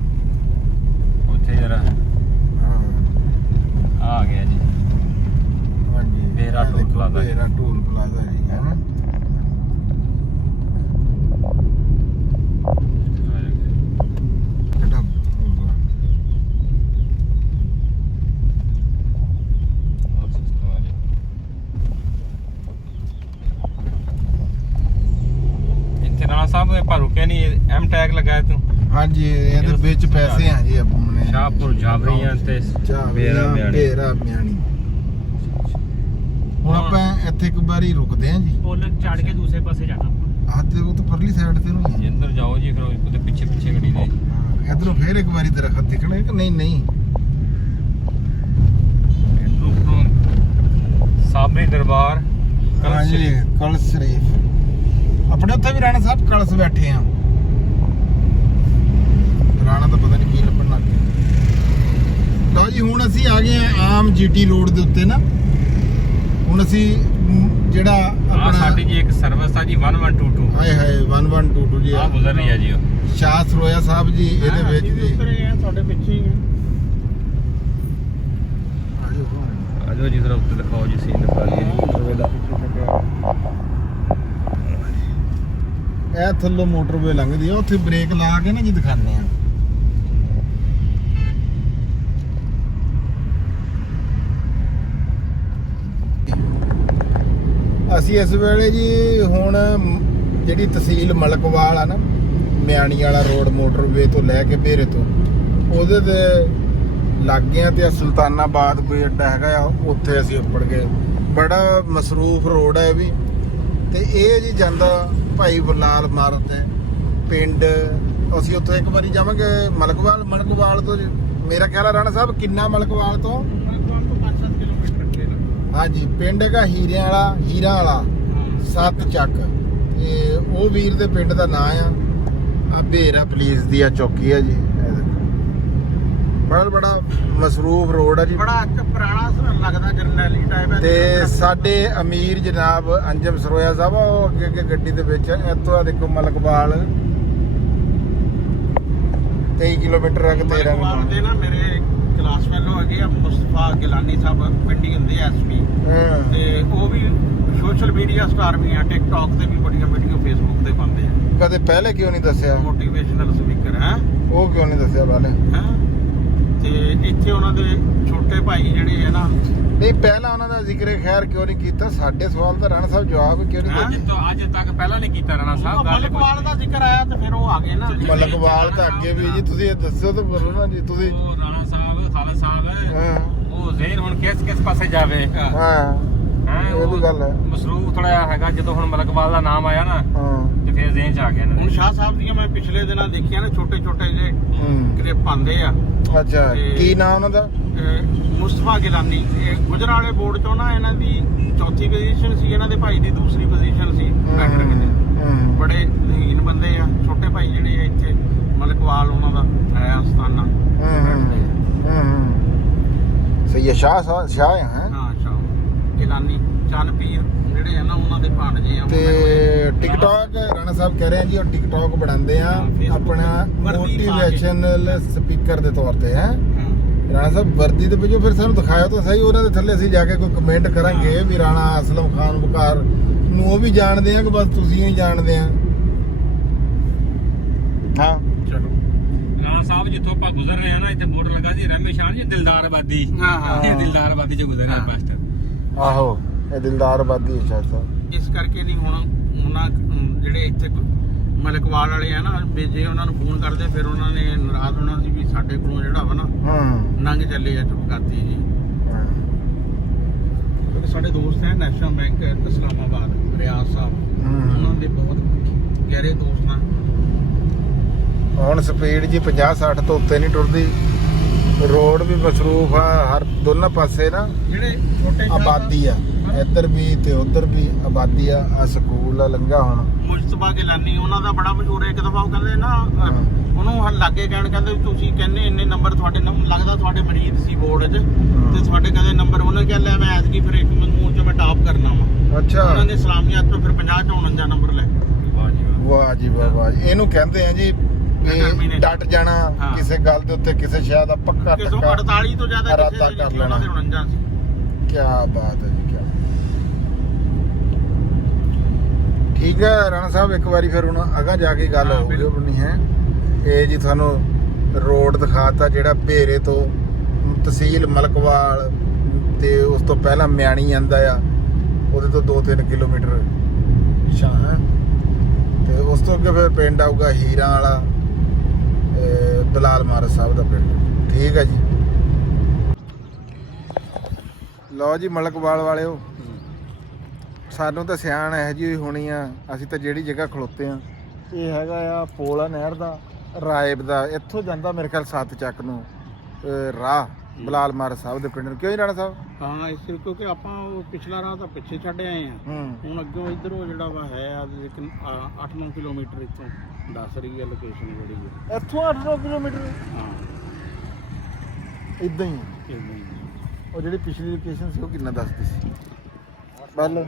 ਉੱਥੇ ਜਰਾ ਹਾਂ ਆ ਗਿਆ ਜੀ ਹਾਂਜੀ ਬੇਰਾ ਟੋਲ ਪਲਾਜ਼ਾ। ਬੇਰਾ ਟੋਲ ਪਲਾਜ਼ਾ ਜੀ ਹੈ ਨਾ। ਇੱਥੇ ਰਾਣਾ ਸਾਹਿਬ ਆਪਾਂ ਰੁਕੇ ਨਹੀਂ, ਐਮ ਟੈਗ ਲਗਾਇਆ ਤੂੰ। ਹਾਂਜੀ ਇਹਦੇ ਵਿੱਚ ਪੈਸੇ ਆ ਜੀ ਆਪਣੇ ਸ਼ਾਹਪੁਰ ਜਾਬਰੀਆਂ ਤੇ ਬੇਰਾ ਮਿਆਣੀ। ਬੇਰਾ ਮਿਆਣੀ। ਹੁਣ ਆਪਾਂ ਇੱਥੇ ਇੱਕ ਵਾਰੀ ਰੁਕਦੇ ਆਂ ਜੀ। ਪੁੱਲ ਚੜ ਕੇ ਦੂਸਰੇ ਪਾਸੇ ਜਾਣਾ। ਆਹ ਤੇ ਉਹ ਤਾਂ ਪਰਲੀ ਸਾਈਡ ਤੇ ਨੂੰ ਹੀ ਜਿੰਦਰ ਜਾਓ ਜੀ, ਫਿਰ ਉਹਦੇ ਪਿੱਛੇ ਪਿੱਛੇ ਗੱਡੀ ਦੇ। ਹੈ। ਇੱਧਰੋਂ ਫੇਰ ਇੱਕ ਵਾਰੀ ਦਰਖਤ ਦਿਖਣੇ ਕਿ ਨਹੀਂ ਨਹੀਂ। ਇੱਧਰੋਂ ਬਾਬੇ ਦਰਬਾਰ ਹਾਂਜੀ ਕਲਸ਼ ਸ਼ਰੀਫ ਆਪਣੇ ਉੱਥੇ ਵੀ ਰਾਣਾ ਸਾਹਿਬ ਕਲਸ਼ ਬੈਠੇ ਆ ਰਾਣਾ ਤਾਂ ਪਤਾ ਨਹੀਂ ਕੀ ਲੱਭਣ ਲੱਗ ਗਿਆ। ਲਓ ਜੀ ਹੁਣ ਅਸੀਂ ਆ ਗਏ ਆ ਆਮ ਜੀਟੀ ਰੋਡ ਦੇ ਉੱਤੇ ਨਾ ਹੁਣ ਅਸੀਂ ਜਿਹੜਾ ਆਪਣਾ ਸਾਡੀ ਜੀ ਇੱਕ ਸਰਵਿਸ ਆ ਜੀ 1122 ਹਾਏ ਹਾਏ 1122 ਜੀ ਆ ਗੁਜ਼ਰ ਰਹੀ ਆ ਜੀ ਉਹ ਸ਼ਾਹ ਸਰੋਇਆ ਸਾਹਿਬ ਜੀ ਇਹਦੇ ਵਿੱਚ ਜੀ ਤੁਹਾਡੇ ਪਿੱਛੇ ਹੀ ਆਜੋ ਜੀ ਜ਼ਰਾ ਉੱਤੇ ਦਿਖਾਓ ਜੀ ਸੀਨ ਦਿਖਾ ਲਈਏ ਜੀ ਮੋਟਰਵੇ ਦਾ ਇਹ ਥੱਲੋਂ ਮੋਟਰਵੇ ਲੰਘਦੀ ਆ ਉੱਥੇ ਬ੍ਰੇਕ ਲਾ ਕੇ ਨਾ ਜੀ ਦਿਖਾਉਂਦੇ ਆ ਅਸੀਂ ਇਸ ਵੇਲੇ ਜੀ ਹੁਣ ਜਿਹੜੀ ਤਹਿਸੀਲ ਮਲਕਵਾਲ ਆ ਨਾ ਮਿਆਣੀ ਵਾਲਾ ਰੋਡ ਮੋਟਰਵੇ ਤੋਂ ਲੈ ਕੇ ਭੇਰੇ ਤੋਂ ਉਹਦੇ ਤੇ ਲੱਗ ਗਿਆ ਤੇ ਸੁਲਤਾਨਾਬਾਦ ਕੋਈ ਅੱਡਾ ਹੈਗਾ ਆ ਉੱਥੇ ਅਸੀਂ ਉੱਪੜ ਗਏ ਬੜਾ ਮਸਰੂਫ ਰੋਡ ਹੈ ਇਹ ਵੀ ਤੇ ਇਹ ਜੀ ਜਾਂਦਾ ਭਾਈ ਬਲਾਲ ਮਾਰਤ ਹੈ ਪਿੰਡ ਅਸੀਂ ਉੱਥੇ ਇੱਕ ਵਾਰੀ ਜਾਵਾਂਗੇ ਮਲਕਵਾਲ ਤੋਂ ਮੇਰਾ ਖਿਆਲ ਹੈ ਰਾਣਾ ਸਾਹਿਬ ਕਿੰਨਾ ਮਲਕਵਾਲ ਤੋਂ 5-7 ਕਿਲੋਮੀਟਰ ਅੱਗੇ ਹਾਂਜੀ ਪਿੰਡ ਹੈਗਾ ਹੀਰਾ ਵਾਲਾ 7 ਚੱਕ ਤੇ ਉਹ ਵੀਰ ਦੇ ਪਿੰਡ ਦਾ ਨਾਂ ਆ ਭੇਰਾ ਪੁਲਿਸ ਦੀ ਆ ਚੌਕੀ ਆ ਜੀ ਬੜਾ ਮਸਰੂਫ ਰੋਡ ਆ ਜੀ ਬੜਾ ਪੁਰਾਣਾ ਲੱਗਦਾ ਜਰਨੈਲੀ ਟਾਈਪ ਹੈ ਤੇ ਸਾਡੇ ਅਮੀਰ ਜਨਾਬ ਅੰਜਮ ਸਰੋਇਆ ਸਾਹਿਬ ਉਹ ਅੱਗੇ ਗੱਡੀ ਦੇ ਵਿੱਚ ਇੱਥੋਂ ਆ ਦੇਖੋ ਮਲਕਵਾਲ 23 ਕਿਲੋਮੀਟਰ ਆ ਕਿ 13 ਦੇ ਨਾ ਮੇਰੇ ਕਲਾਸ ਫੈਲੋ ਹੈਗੇ ਆ ਮੁਸਤਫਾ ਗਿਲਾਨੀ ਸਾਹਿਬ ਪਿੰਡੀ ਹੁੰਦੇ ਐਸਪੀ ਤੇ ਉਹ ਵੀ ਸੋਸ਼ਲ ਮੀਡੀਆ ਸਟਾਰ ਵੀ ਆ ਟਿਕਟੌਕ ਤੇ ਵੀ ਬੜੀਆਂ ਵੀਡੀਓ ਫੇਸਬੁੱਕ ਤੇ ਪਾਉਂਦੇ ਆ ਕਦੇ ਪਹਿਲੇ ਕਿਉਂ ਨਹੀਂ ਦੱਸਿਆ ਮੋਟੀਵੇਸ਼ਨਲ ਸਪੀਕਰ ਹੈ ਉਹ ਕਿਉਂ ਨਹੀਂ ਦੱਸਿਆ ਪਹਿਲੇ ਤੇ ਇੱਥੇ ਉਹਨਾਂ ਦੇ ਛੋਟੇ ਭਾਈ ਜਿਹੜੇ ਹੈ ਨਾ ਨਹੀਂ ਪਹਿਲਾਂ ਉਹਨਾਂ ਦਾ ਜ਼ਿਕਰ ਖੈਰ ਕਿਉਂ ਨਹੀਂ ਕੀਤਾ ਸਾਡੇ ਸਵਾਲ ਦਾ ਰਾਣਾ ਸਾਹਿਬ ਜਵਾਬ ਕਿਉਂ ਨਹੀਂ ਦਿੱਤਾ ਅੱਜ ਤੱਕ ਪਹਿਲਾਂ ਨਹੀਂ ਕੀਤਾ ਰਾਣਾ ਸਾਹਿਬ ਮਲਕਵਾਲ ਦਾ ਜ਼ਿਕਰ ਆਇਆ ਤੇ ਫਿਰ ਉਹ ਆ ਗਏ ਨਾ ਮਲਕਵਾਲ ਤਾਂ ਅੱਗੇ ਵੀ ਜੀ ਤੁਸੀਂ ਇਹ ਦੱਸੋ ਤਾਂ ਬੋਲੋ ਨਾ ਜੀ ਤੁਸੀਂ ਉਹ ਰਾਣਾ ਸਾਹਿਬ ਖਾਲਦ ਸਾਹਿਬ ਉਹ ਜ਼ੇਨ ਹੁਣ ਕਿਸ ਪਾਸੇ ਜਾਵੇ ਹਾਂ ਇਹ ਵੀ ਗੱਲ ਹੈ ਮਸਰੂਫ ਥੋੜਾ ਜਿਹਾ ਹੈਗਾ ਜਦੋਂ ਹੁਣ ਮਲਕਵਾਲ ਦਾ ਨਾਮ ਆਇਆ ਨਾ ਤੇ ਫਿਰ ਜ਼ੇਨ ਚ ਆ ਗਿਆ ਹੁਣ ਸ਼ਾਹ ਸਾਹਿਬ ਦੀਆਂ ਮੈਂ ਪਿਛਲੇ ਦਿਨਾਂ ਦੇਖੀਆਂ ਨੇ ਛੋਟੇ ਜੇ ਕਲਿੱਪ ਆਉਂਦੇ ਆ ਅੱਛਾ ਕੀ ਨਾਮ ਉਹਨਾਂ ਦਾ ਮੁਸਤਫਾ ਗਿਲਾਨੀ ਗੁਜਰਾਂ ਵਾਲੇ ਬੋਰਡ ਚੋਂ ਨਾ ਇਹਨਾਂ ਦੀ ਚੌਥੀ ਪੋਜੀਸ਼ਨ ਸੀ ਇਹਨਾਂ ਦੇ ਭਾਈ ਦੀ ਦੂਸਰੀ ਪੋਜੀਸ਼ਨ ਸੀ ਡਾਕਟਰ ਕਿਤੇ ਬੜੇ ਜ਼ਹੀਨ ਬੰਦੇ ਆ ਛੋਟੇ ਭਾਈ ਜਿਹੜੇ ਆ ਇੱਥੇ ਮਲਕਵਾਲ ਉਹਨਾਂ ਦਾ ਹੈ ਅਸਤਾਨਾ ਸਹੀ ਹੈ ਸ਼ਾਹ ਹੈ ਹਾਂ ਸ਼ਾਹ ਗਿਲਾਨੀ ਚੰਨ ਪੀਰ ਜਿਹੜੇ ਆ ਨਾ ਉਹਨਾਂ ਦੇ ਭਾਣਜੇ ਆ ਤੇ ਟਿਕਟੌਕ ਰਾਣਾ ਸਾਹਿਬ ਕਹਿ ਰਹੇ ਆ ਜੀ ਉਹ ਟਿਕਟੌਕ ਬਣਾਉਂਦੇ ਆ ਆਪਣਾ ਮੋਟੀਵੇਸ਼ਨਲ ਸਪੀਕਰ ਦੇ ਤੌਰ ਤੇ ਹੈ ਰਾਣਾ ਸਾਹਿਬ ਵਰਦੀ ਦੇ ਵਿੱਚੋਂ ਫਿਰ ਸਾਨੂੰ ਦਿਖਾਇਆ ਤਾਂ ਸਹੀ ਉਹਨਾਂ ਦੇ ਥੱਲੇ ਅਸੀਂ ਜਾ ਕੇ ਕੋਈ ਕਮੈਂਟ ਕਰਾਂਗੇ ਵੀ ਰਾਣਾ ਅਸਲਮ ਖਾਨ ਬੁਕਾਰ ਨੂੰ ਉਹ ਵੀ ਜਾਣਦੇ ਆ ਕਿ ਬਸ ਤੁਸੀਂ ਹੀ ਜਾਣਦੇ ਆ ਹਾਂ ਚਲੋ ਰਾਣਾ ਸਾਹਿਬ ਜਿੱਥੋਂ ਆਪਾਂ ਗੁਜ਼ਰ ਰਹੇ ਆ ਨਾ ਇੱਥੇ ਬੋਰਡ ਲੱਗਾ ਸੀ ਰਹਿਮੇ ਸ਼ਾਨ ਜੀ ਦਿਲਦਾਰ ਆਬਾਦੀ ਇਹ ਦਿਲਦਾਰ ਆਬਾਦੀ ਚ ਗੁਜ਼ਰ ਰਿਹਾ ਫਸਟ ਆਹੋ ਇਹ ਦਿਲਦਾਰ ਆਬਾਦੀ ਹੈ ਸ਼ਾਇਦ ਸਾਹਿਬ ਇਸ ਕਰਕੇ ਨਹੀਂ ਹੁਣ ਉਹਨਾਂ ਜਿਹੜੇ ਇੱਥੇ ਮਲਕਵਾਲ ਵਾਲੇ ਆ ਨਾ ਜੇ ਉਹਨਾਂ ਨੂੰ ਫੋਨ ਕਰਦੇ ਫਿਰ ਉਹਨਾਂ ਨੇ ਨਾਰਾਜ਼ ਹੋਣਾ ਸੀ ਵੀ ਸਾਡੇ ਕੋਲੋਂ ਜਿਹੜਾ ਵਾ ਨਾ ਨੰਗ ਚੱਲੇ ਆ ਚੁੱਪ ਕਰਤੀ ਜੀ ਸਾਡੇ ਦੋਸਤ ਹੈ ਨੈਸ਼ਨਲ ਬੈਂਕ ਇਸਲਾਮਾਬਾਦ ਰਿਆਜ਼ ਸਾਹਿਬ ਉਹਨਾਂ ਦੇ ਬਹੁਤ ਗਹਿਰੇ ਦੋਸਤ ਆ ਹੁਣ ਸਪੀਡ ਜੀ 50-60 ਤੋਂ ਉੱਤੇ ਨਹੀਂ ਟੁਰਦੀ ਰੋਡ ਵੀ ਮਸਰੂਫ ਆ ਹਰ ਦੋਨਾਂ ਪਾਸੇ ਨਾ ਜਿਹੜੇ ਛੋਟੇ ਆਬਾਦੀ ਆ ਇੱਧਰ ਵੀ ਤੇ ਉੱਧਰ ਵੀ ਆਬਾਦੀ ਆ ਸਕੂਲ ਆ ਲੰਘਾ ਹੁਣ ਮੁਸਤਫਾ ਗਿਲਾਨੀ ਉਹਨਾਂ ਦਾ ਬੜਾ ਮਸ਼ਹੂਰ ਹੈ ਇੱਕ ਦਫਾ ਉਹ ਕਹਿੰਦੇ ਨਾ ਉਹਨੂੰ ਲਾਗੇ ਕਹਿੰਦੇ ਤੁਸੀਂ ਕਹਿੰਦੇ ਇੰਨੇ ਨੰਬਰ ਤੁਹਾਡੇ ਲੱਗਦਾ ਤੁਹਾਡੇ ਮਰੀਜ਼ ਸੀ ਬੋਰਡ 'ਚ ਤੇ ਤੁਹਾਡੇ ਕਹਿੰਦੇ ਨੰਬਰ ਉਹਨੇ ਕਿਹਾ ਲੈ ਮੈਂ ਐਤਕੀ ਫਿਰ ਇੱਕ ਮਜ਼ਮੂਨ 'ਚ ਮੈਂ ਟਾਪ ਕਰਨਾ ਵਾ ਅੱਛਾ ਉਹਨਾਂ ਨੇ ਸਲਾਮੀਅਤ ਤੋਂ ਫਿਰ 50 ਤੋਂ 49 ਨੰਬਰ ਲੈ ਵਾਹ ਜੀ ਵਾਹ ਇਹਨੂੰ ਕਹਿੰਦੇ ਆ ਜੀ ਡਟ ਜਾਣਾ ਕਿਸੇ ਗੱਲ ਦੇ ਉੱਤੇ ਕਿਸੇ ਸ਼ਾਇਦ ਦਾ ਪੱਕਾ ਟੱਕਾ 48 ਤੋਂ ਜ਼ਿਆਦਾ ਇਰਾਦਾ ਕਰ ਲੈਣਾ ਦੇ 49 ਸੀ ਕੀ ਬਾਤ ਹੈ ਜੀ ਕੀ ਠੀਕ ਹੈ ਰਾਣਾ ਸਾਹਿਬ ਇੱਕ ਵਾਰੀ ਫਿਰ ਹੁਣ ਅਗਾ ਜਾ ਕੇ ਗੱਲ ਹੋ ਗਈ ਬਣੀ ਹੈ ਇਹ ਜੀ ਤੁਹਾਨੂੰ ਰੋਡ ਦਿਖਾਤਾ ਜਿਹੜਾ ਭੇਰੇ ਤੋਂ ਤਹਿਸੀਲ ਮਲਕਵਾਲ ਤੇ ਉਸ ਤੋਂ ਪਹਿਲਾਂ ਮਿਆਣੀ ਆਂਦਾ ਆ ਉਹਦੇ ਤੋਂ 2-3 ਕਿਲੋਮੀਟਰ ਪਿਛਾਂ ਹੈ ਤੇ ਉਸ ਤੋਂ ਅੱਗੇ ਫਿਰ ਪਿੰਡ ਆਊਗਾ ਹੀਰਾ ਵਾਲਾ ਬਲਾਲ ਮਾਰਤ ਸਾਹਿਬ ਦਾ ਪਿੰਡ ਠੀਕ ਹੈ ਜੀ ਲਓ ਜੀ ਮਲਕਵਾਲ ਵਾਲਿਓ ਸਾਨੂੰ ਤਾਂ ਸਿਆਣ ਇਹੋ ਜਿਹੀ ਹੋਣੀ ਆ ਅਸੀਂ ਤਾਂ ਜਿਹੜੀ ਜਗ੍ਹਾ ਖਲੋਤੇ ਆ ਇਹ ਹੈਗਾ ਆ ਪੋਲਾ ਨਹਿਰ ਦਾ ਰਾਏਬ ਦਾ ਇੱਥੋਂ ਜਾਂਦਾ ਮੇਰੇ ਖਿਆਲ 7 ਚੱਕ ਨੂੰ ਰਾਹ ਬਲਾਲ ਮਾਰ ਸਾਹਿਬ ਦੇ ਪਿੰਡ ਨੂੰ। ਕਿਉਂ ਜੀ ਰਾਣਾ ਸਾਹਿਬ? ਹਾਂ ਇਸ ਕਿਉਂਕਿ ਆਪਾਂ ਉਹ ਪਿਛਲਾ ਰਾਹ ਤਾਂ ਪਿੱਛੇ ਛੱਡ ਆਏ ਆ, ਹੁਣ ਅੱਗੋਂ ਇੱਧਰੋਂ ਜਿਹੜਾ ਵਾ ਹੈ ਲੇਕਿਨ 8-9 ਕਿਲੋਮੀਟਰ ਇੱਥੋਂ ਦੱਸ ਰਹੀ ਹੈ ਲੋਕੇਸ਼ਨ ਜਿਹੜੀ ਹੈ ਇੱਥੋਂ 8-9 ਕਿਲੋਮੀਟਰ ਹਾਂ ਇਦਾਂ ਹੀ ਇੱਦਾਂ ਹੀ। ਉਹ ਜਿਹੜੀ ਪਿਛਲੀ ਲੋਕੇਸ਼ਨ ਸੀ ਉਹ ਕਿੰਨਾ ਦੱਸਦੀ ਸੀ? ਬੱਲ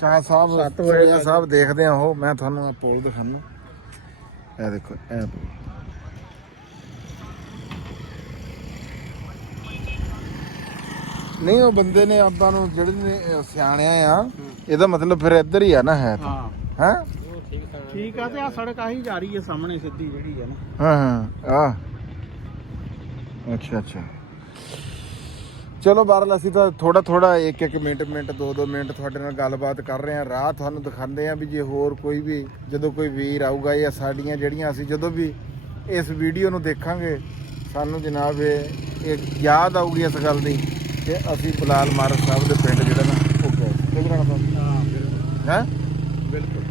ਸ਼ਾਹ ਸਾਹਿਬ 7 ਵਜੇ ਸਾਹਿਬ ਦੇਖਦੇ ਆ। ਉਹ ਮੈਂ ਤੁਹਾਨੂੰ ਆ ਪੁਲ ਦਿਖਾਣਾ, ਇਹ ਦੇਖੋ ਇਹ ਪੁਲ। ਨਹੀਂ ਉਹ ਬੰਦੇ ਨੇ ਆਪਾਂ ਨੂੰ ਜਿਹੜੇ ਨੇ ਸਿਆਣਿਆ ਆ, ਇਹਦਾ ਮਤਲਬ ਫਿਰ ਇੱਧਰ ਹੀ ਆ ਨਾ ਹੈ ਤਾਂ ਹੈ। ਠੀਕ ਆ ਤੇ ਆ ਸੜਕ ਆਹੀ ਜਾ ਰਹੀ ਹੈ ਸਾਹਮਣੇ ਸਿੱਧੀ ਜਿਹੜੀ ਹੈ ਨਾ। ਹਾਂ ਆ ਅੱਛਾ ਚਲੋ ਬਾਹਰਲ ਅਸੀਂ ਤਾਂ ਥੋੜਾ ਇੱਕ ਮਿੰਟ 2 ਮਿੰਟ ਤੁਹਾਡੇ ਨਾਲ ਗੱਲਬਾਤ ਕਰ ਰਹੇ ਹਾਂ। ਰਾਹ ਤੁਹਾਨੂੰ ਦਿਖਾਉਂਦੇ ਹਾਂ ਵੀ ਜੇ ਹੋਰ ਕੋਈ ਵੀ ਜਦੋਂ ਕੋਈ ਵੀਰ ਆਊਗਾ ਜਾਂ ਸਾਡੀਆਂ ਜਿਹੜੀਆਂ ਅਸੀਂ ਜਦੋਂ ਵੀ ਇਸ ਵੀਡੀਓ ਨੂੰ ਦੇਖਾਂਗੇ ਸਾਨੂੰ ਜਨਾਬ ਇਹ ਯਾਦ ਆਊਗੀ ਇਸ ਗੱਲ ਦੀ ਕਿ ਅਸੀਂ ਬਲਾਲ ਮਾਰ ਸਾਹਿਬ ਦੇ ਪਿੰਡ ਜਿਹੜਾ ਨਾ ਉਹ ਗਏ ਹੈ ਬਿਲਕੁਲ।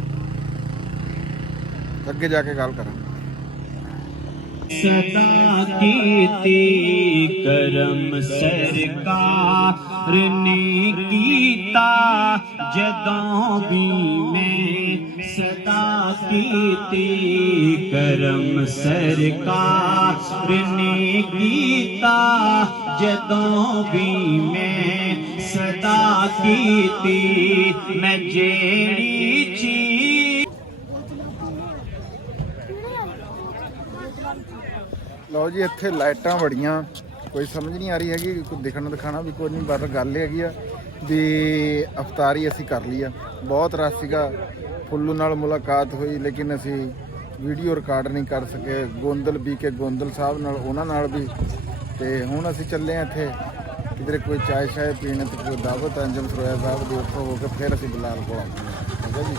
ਅੱਗੇ ਜਾ ਕੇ ਗੱਲ ਕਰਾਂਗੇ। सदा कीती करम सरकार ने कीता जदों भी मैं सदा कीती करम सरकार ने कीता जदों भी मैं सदा कीती मैं जेड़ी चीज। ਲਓ ਜੀ ਇੱਥੇ ਲਾਈਟਾਂ ਬੜੀਆਂ, ਕੋਈ ਸਮਝ ਨਹੀਂ ਆ ਰਹੀ ਹੈਗੀ, ਕੋਈ ਦਿਖਾਣਾ ਵੀ ਕੋਈ ਨਹੀਂ, ਪਰ ਗੱਲ ਹੈਗੀ ਆ ਵੀ ਅਫਤਾਰੀ ਅਸੀਂ ਕਰ ਲਈ ਆ। ਬਹੁਤ ਰਸ਼ ਸੀਗਾ, ਫੁੱਲੂ ਨਾਲ ਮੁਲਾਕਾਤ ਹੋਈ ਲੇਕਿਨ ਅਸੀਂ ਵੀਡੀਓ ਰਿਕਾਰਡ ਨਹੀਂ ਕਰ ਸਕੇ। ਗੋਂਦਲ BK ਗੋਂਦਲ ਸਾਹਿਬ ਨਾਲ, ਉਹਨਾਂ ਨਾਲ ਵੀ। ਤੇ ਹੁਣ ਅਸੀਂ ਚੱਲੇ ਆ ਇੱਥੇ ਕਿਧਰੇ ਕੋਈ ਚਾय ਸ਼ਾय ਪੀਣ ਤੇ ਕੋਈ ਦਾਵਤ ਅੰਜਮ ਸਰੋਇਆ ਸਾਹਿਬ ਦੇ ਉੱਥੋਂ ਹੋ ਕੇ ਫਿਰ ਅਸੀਂ ਬਲਾਲ ਕੋਲ ਆਉਂਦੇ ਹਾਂ। ਠੀਕ ਹੈ ਜੀ।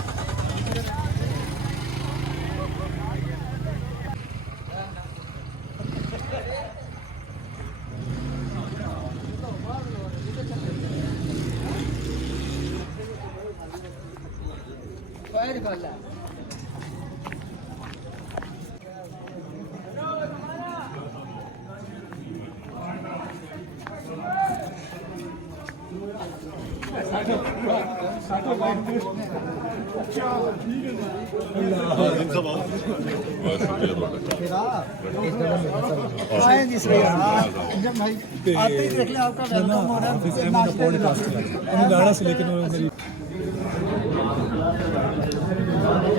आते ही देख ले आपका वेलकम हो रहा है।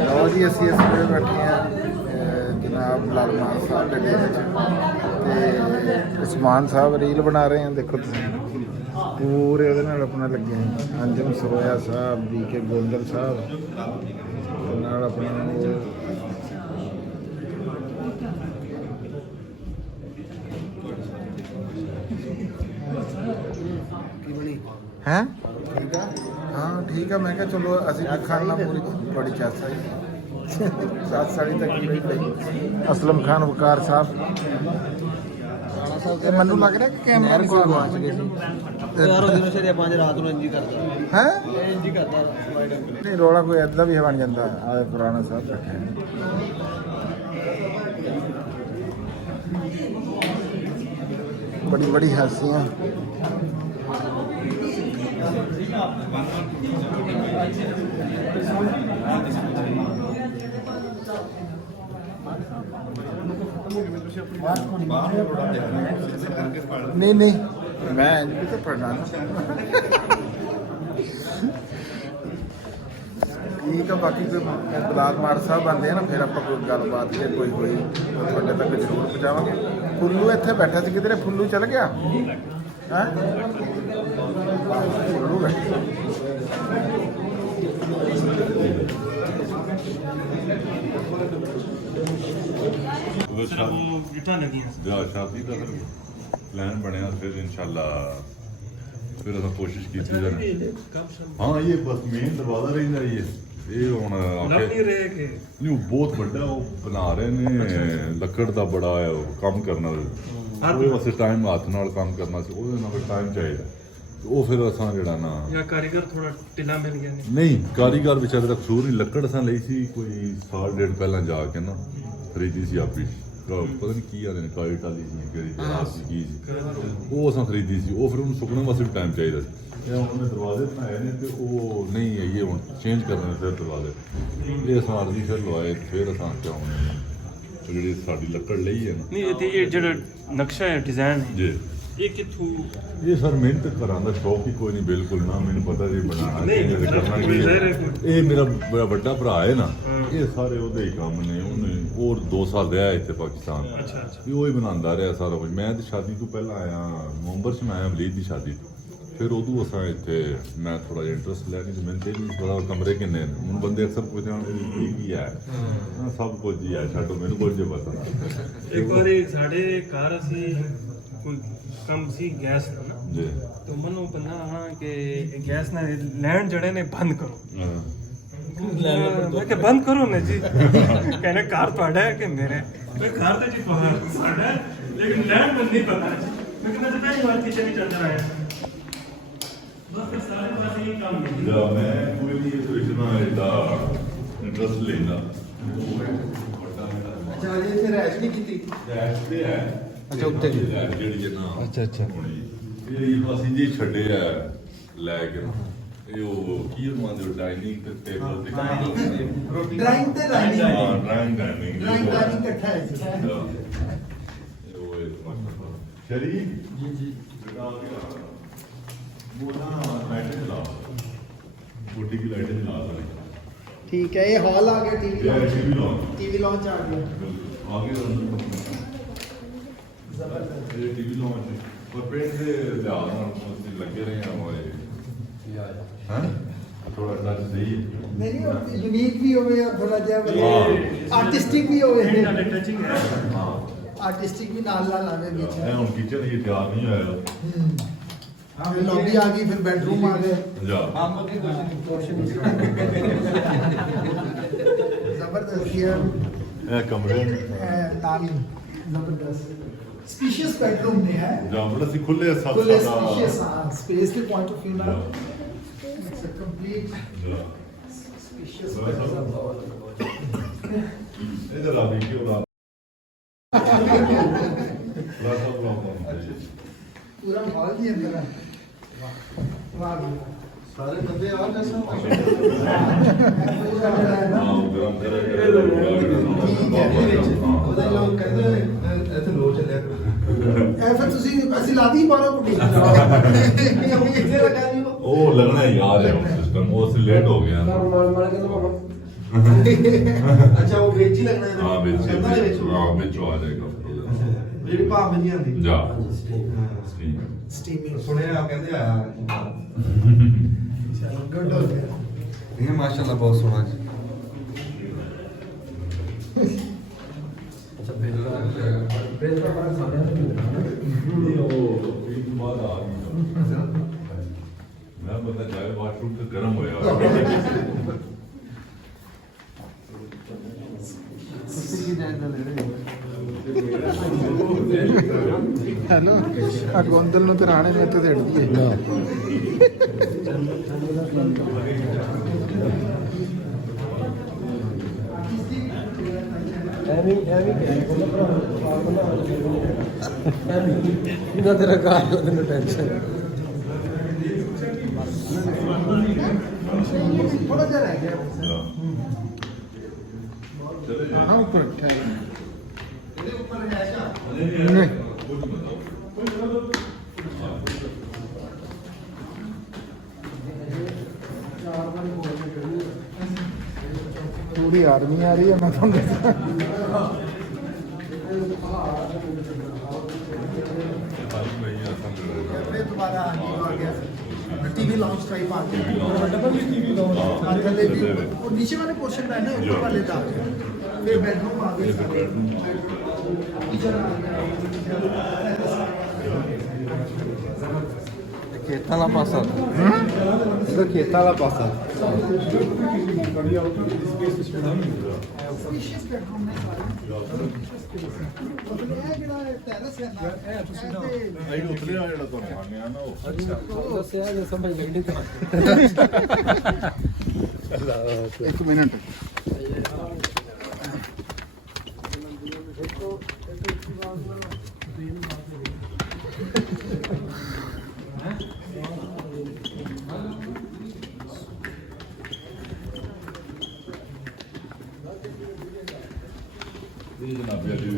ਲਓ ਜੀ ਅਸੀਂ ਇਸ ਵੇਲੇ ਬੈਠੇ ਹਾਂ ਜਨਾਬ ਬਲਾਲ ਮਾਨ ਸਾਹਿਬ ਦੇ ਡੇਰੇ 'ਚ ਤੇ ਉਸਮਾਨ ਸਾਹਿਬ ਰੀਲ ਬਣਾ ਰਹੇ ਹਨ। ਦੇਖੋ ਤੁਸੀਂ ਪੂਰੇ ਉਹਦੇ ਨਾਲ ਆਪਣਾ ਲੱਗੇ ਨੇ। ਅੰਜਮ ਸਰੋਇਆ ਸਾਹਿਬ BK ਗੋਂਦਲ ਸਾਹਿਬ ਤੇ ਨਾਲ ਆਪਣਾ ਹੈ ਠੀਕ ਆ। ਹਾਂ ਠੀਕ ਆ। ਮੈਂ ਕਿਹਾ ਚਲੋ ਅਸੀਂ ਵੀ ਖਾਣਾ ਪੂਰੀ ਬੜੀ ਚਾਸਾ ਜੀ 7 ਸਾਲੀ ਤੱਕ ਹੀ ਪਈ। ਅਸਲਮ ਖਾਨ ਵਕਾਰ ਸਾਹਿਬ ਇਹ ਮੈਨੂੰ ਲੱਗ ਰਿਹਾ ਕਿ ਕੈਮਰਾ ਨਹੀਂ ਕੋਈ ਗਵਾਚ ਗਏ ਸੀ ਯਾਰ। ਉਹ ਦਿਨ ਸ਼ਰੀਆ 5 ਰਾਤ ਨੂੰ ਇੰਜੀ ਕਰਦਾ ਹੈ ਇੰਜੀ ਕਰਦਾ ਨਹੀਂ ਰੋਲਾ ਕੋਈ ਏਦਾਂ ਵੀ ਬਣ ਜਾਂਦਾ। ਆ ਪੁਰਾਣਾ ਸਾਹਿਬ ਬੈਠੇ ਬੜੀ ਹੱਸੀਆਂ। नहीं मैं भी तो पढ़ना ठीक है। बाकी कोई बलाल मार साहब आते हैं ना फिर आप कोई गलबात से कोई हुई थोड़े तक जरूर पहुँचावे। फुल्लू इतने बैठा से किधरे फुल्लू चल गया है फुल्लू बैठा शादी का प्लान बनया फिर इंशाल्लाह फिर असा कोशिश की हाँ ये बस मेन दरवाजा रही है ये हुण नहीं बहुत बड़ा वो बना रहे ने लकड़ का बड़ा है काम करना वास्ते टाइम हाथ नाल काम करना से ਉਹਦੇ ਨਾਲ टाइम चाहिए ਉਹ ਫਿਰ ਅਸਾਂ ਜਿਹੜਾ ਨਾ ਜਾਂ ਕਾਰੀਗਰ ਥੋੜਾ ਢਿੱਲਾ ਮਿਲ ਗਿਆ ਨਹੀਂ ਕਾਰੀਗਰ ਵਿਚਾਰੇ ਦਾ ਕਸੂਰ ਨਹੀਂ ਲੱਕੜ ਅਸਾਂ ਲਈ ਸੀ ਕੋਈ ਸਾਲ ਡੇਢ ਪਹਿਲਾਂ ਜਾ ਕੇ ਨਾ ਖਰੀਦੀ ਸੀ ਆਪੀ ਪਤਾ ਨਹੀਂ ਕੀ ਆਦੇ ਨੇ ਕਾਲੀ ਟਾਲੀ ਸੀ ਕਿਹੜੀ ਜਗ੍ਹਾ ਸੀ ਕੀ ਸੀ ਉਹ ਅਸਾਂ ਖਰੀਦੀ ਸੀ ਉਹ ਫਿਰ ਉਹਨੂੰ ਸੁੱਕਣ ਵਾਸਤੇ ਵੀ ਟਾਈਮ ਚਾਹੀਦਾ ਸੀ ਇਹ ਹੁਣ ਉਹਨੇ ਦਰਵਾਜ਼ੇ ਬਣਾਏ ਨੇ ਤੇ ਉਹ ਨਹੀਂ ਆਈਏ ਹੁਣ ਚੇਂਜ ਕਰਨੇ ਫਿਰ ਦਰਵਾਜ਼ੇ ਇਹ ਅਸਾਂ ਅਰਜੀ ਫਿਰ ਲਵਾਏ ਫਿਰ ਅਸਾਂ ਕਿਉਂ ਜਿਹੜੀ ਸਾਡੀ ਲੱਕੜ ਲਈ ਹੈ ਨਾ ਨਹੀਂ ਇਹ ਜਿਹੜਾ ਨਕਸ਼ਾ ਹੈ ਡਿਜ਼ਾਈਨ ਹੈ ਜੀ ਇਹ ਕਿੱਥੋਂ ਇਹ ਸਰ ਮਿਹਨਤ ਕਰਾਂ ਦਾ ਸ਼ੌਕ ਹੀ ਕੋਈ ਨਹੀਂ ਬਿਲਕੁਲ ਨਾ ਮੈਨੂੰ ਪਤਾ ਜੀ ਬਣਾਉਣਾ ਨਹੀਂ, ਕਿਵੇਂ ਕਰਨਾ ਕੀ ਜ਼ਾਹਿਰ ਹੈ। ਹੈ ਇਹ ਮੇਰਾ ਵੱਡਾ ਭਰਾ ਹੈ ਨਾ ਇਹ ਸਾਰੇ ਉਹਦੇ ਹੀ ਕੰਮ ਨੇ ਉਹਨੇ ਹੋਰ 2 ਸਾਲ ਰਿਹਾ ਇੱਥੇ ਪਾਕਿਸਤਾਨ ਵੀ ਉਹ ਹੀ ਬਣਾਉਂਦਾ ਰਿਹਾ ਸਾਰਾ ਕੁਝ ਮੈਂ ਤੇ ਸ਼ਾਦੀ ਤੋਂ ਪਹਿਲਾਂ ਆਇਆ ਨਵੰਬਰ 'ਚ ਮੈਂ ਆਇਆ ਅਮਰੀਕ ਦੀ ਸ਼ਾਦੀ ਤੋਂ ਫਿਰ ਉਦੋਂ ਅਸਾਂ ਇੱਥੇ ਮੈਂ ਥੋੜਾ ਜਿਹਾ ਇੰਟਰਸਟ ਲਿਆ ਨਹੀਂ ਤੇ ਮੈਨੂੰ ਤੇ ਨਹੀਂ ਪਤਾ ਕਮਰੇ ਕਿੰਨੇ ਨੇ ਹੁਣ ਬੰਦੇ ਅਕਸਰ ਪੁੱਛਦੇ ਹਨ ਇਹ ਕੀ ਹੈ ਸਭ ਕੁਝ ਹੀ ਹੈ ਛੱਡੋ ਮੈਨੂੰ ਕੁਝ ਨਹੀਂ ਪਤਾ ਇੱਕ ਵਾਰੀ ਸਾਡੇ ਘਰ ਅਸੀਂ ਕੋਈ ਕੰਮ ਸੀ ਗੈਸ ਦਾ ਨਾ ਜੀ तो मनो बना हाँ कि गैस ना लैंड जड़े ने बंद करो मैं क्या बंद करो ना जी कहने कार ਤੁਹਾਡਾ है कि मेरे मैं कार तो जी ਤੁਹਾਡਾ है लेकिन लैंड बंद नहीं पता है मैं तो पहली बार किचन में चल रहा है बस फिर सारे पास ये काम नहीं ਜਾਂ ਮੈਂ ਕੋਈ ਨਹੀਂ ਸੋਚਣਾ ਇਹਦਾ ਇੰਟਰਸਟ ਲੈਂਦਾ ਅੱਛਾ ਜੀ ਇੱਥੇ ਰੈਸ਼ ਨਹੀਂ ਕੀਤੀ ਰੈਸ਼ ਤੇ ਹੈ ਅੱਛਾ, ਉੱਤੇ ਜੀ। ਜਿਹੜੀ ਹੈ ਨਾ ਅੱਛਾ। ਇਹ ਅਸੀਂ ਜੀ ਛੱਡੇ ਆ ਲੈ ਕੇ ਇਹ ਉਹ ਕੀ ਮੰਨਦੇ ਡਾਈਨਿੰਗ ਤੇ ਟੇਬਲ ਤੇ ਡਰਾਇੰਗ ਤੇ ਡਾਈਨਿੰਗ ਹਾਂ ਡਾਈਨਿੰਗ ਡਰਾਇੰਗ ਇਕੱਠਾ ਹੈ ਜੀ ਉਹ ਸ਼ਰੀਕ ਜੀ ਬੋਲਣਾ ਲਾਈਟ ਲਾ ਬੋਡੀ ਦੀ ਲਾਈਟ ਲਾ ਠੀਕ ਹੈ ਇਹ ਹਾਲ ਆ ਗਿਆ ਟੀਵੀ ਇਹ ਟੀਵੀ ਲਾਉਂ ਟੀਵੀ ਲਾਂਚ ਆ ਗਿਆ ਆਗੇ ਇਹ ਟੀਵੀ ਲਾਉਂ और पेड़ से ज़्यादा लगे रहे हैं हमारे हाँ थोड़ा सा सही नहीं यूनिक भी होवे और थोड़ा जिहा आर्टिस्टिक भी होवे टचिंग है आर्टिस्टिक भी नाल नाल आवे बीच है हम किचन ये तैयार नहीं होया फिर लॉबी आ गई फिर बेडरूम आ गए जा जबरदस्त है ये कमरे नाल जबरदस्त स्पेशियस बेडरूम ने है जा मतलब सी खुले सब फुल स्पेशियस स्पेस के पॉइंट ऑफ व्यू ना इट्स अ कंप्लीट जा स्पेशियस इधर आ देखिए और रास्ता प्रॉब्लम पूरा हॉल ही अंदर है वाह सारे बंदे आ जैसा गरम ਉਹਦੇ ਲੋਕ ਕਹਿੰਦੇ ਇੱਥੇ ਲੋ ਚੱਲਿਆ ਐ ਫਿਰ ਤੁਸੀਂ ਅਸੀਂ ਲਾਦੀ ਮਾਰੋ ਕੁੜੀ ਉਹ ਕਿੱਥੇ ਲਗਾ ਜੀ ओ लगना यार है सिस्टम वो से लेट हो गया ਅੱਛਾ ਉਹ ਵੇਚ ਹੀ ਲੱਗਣਾ हाँ बिच ਕੰਧਾਂ ਦੇ ਵਿੱਚ हाँ बिच आ जाएगा ਜਿਹੜੀ ਭਾਵੇਂ ਨਹੀਂ ਆਉਂਦੀ जा ਸਟੀਮਿੰਗ ਸੁਣਿਆ ਕਹਿੰਦੇ ਆਇਆ ਚਲੋ ਗੁੱਡ ਹੋ ਗਿਆ ਇਹ ਮਾਸ਼ਾਅੱਲਾ ਬਹੁਤ ਸੋਹਣਾ ਜੀ मैं बंदा जाए वाशरूम से गर्म होया ਹੈਲੋ ਆ ਗੋਂਦਲ ਨੂੰ ਤੇ ਰਾਣੇ ਨੇ ਇੱਥੇ ਢੇੜਦੀ ਹੈ ਇਹਨਾਂ ਤੇਰਾ ਘਰ ਉਹਨੂੰ ਟੈਨਸ਼ਨ ਥੋੜਾ ਜਿਹਾ ਰਹਿ ਗਿਆ चले जाए ਹਾਂ ਉੱਪਰ ਰੱਖਿਆ ਹੈ ਇਹਦੇ ਉੱਪਰ ਹੈ ਸ਼ਾ ਨਹੀਂ ਪੂਰੀ ਆਰਮੀ ਆ ਰਹੀ ਹੈ ਮੈਂ ਤੁਹਾਨੂੰ ਦੱਸਾਂ ਫਿਰ ਦੁਬਾਰਾ ਆ ਗਿਆ टीवी लॉन्च टाइप आ गया डबल टीवी लॉन्च थल्ले भी और नीचे वाले पोर्शन में है ना ऊपर वाले का फिर बेडरूम आ गए किचन आ गया ਖੇਤਾਂ ਵਾਲਾ ਪਾਸਾ ਇਹਦਾ ਖੇਤਾਂ ਵਾਲਾ ਪਾਸਾ स्पेशियस बेडरूम में ਇਹ ਜਿਹੜਾ ਟੈਰੇਸ ਹੈ ਨਾ ਇਹ ਤੁਸੀਂ आई उतले आ जेड़ा तो माने ना वो ਦੱਸਿਆ ਜੇ ਸਮਝ ਲੱਗਣੀ ਤਾਂ ਇੱਕ ਮਿੰਟ ਇਹ ਜਨਾਬ ਜੀ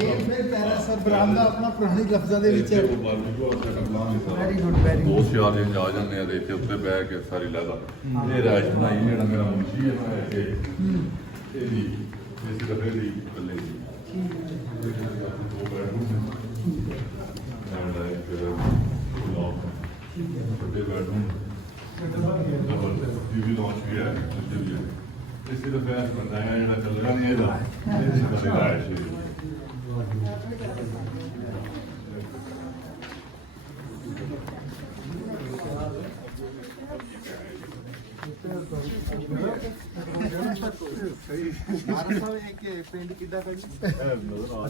ਇਹ ਫਿਰ ਪੈਰਾ ਸਰ ਬਰਾਮਦਾ ਆਪਣਾ ਪੁਰਾਣੀ ਲਫ਼ਜ਼ਾਂ ਦੇ ਵਿੱਚ ਵੈਰੀ ਗੁੱਡ ਵੈਰੀ ਦੋ ਸਿਆਲ ਦੇ ਆ ਜਾਂਦੇ ਆ ਤੇ ਇੱਥੇ ਉੱਤੇ ਬਹਿ ਕੇ ਸਾਰੀ ਲੈਦਾ ਇਹ ਰਾਸ਼ ਬਣਾਈ ਜਿਹੜਾ ਮੇਰਾ ਮੁੰਸ਼ੀ ਹੈ ਨਾ ਇਹ ਵੀ ਇਸ ਦਫੇ ਦੀ ਕੱਲੇ ਦੀ ਦੋ ਬੈਡਰੂਮ ਐਂਡ ਵੱਡੇ ਬੈਡਰੂਮ ਟੀਵੀ ਲਾਂਚ ਵੀ ਹੈ ਇਸੇ ਦਫੇ ਬੰਦਾ ਹੈ ਜਿਹੜਾ ਚੱਲ ਰਿਹਾ ਨਹੀਂ ਇਹਦਾ ਇਹ ਕਦੇ ਰਾਸ਼ ਪਿੰਡ ਕਿੱਦਾਂ ਦਾ ਜੀ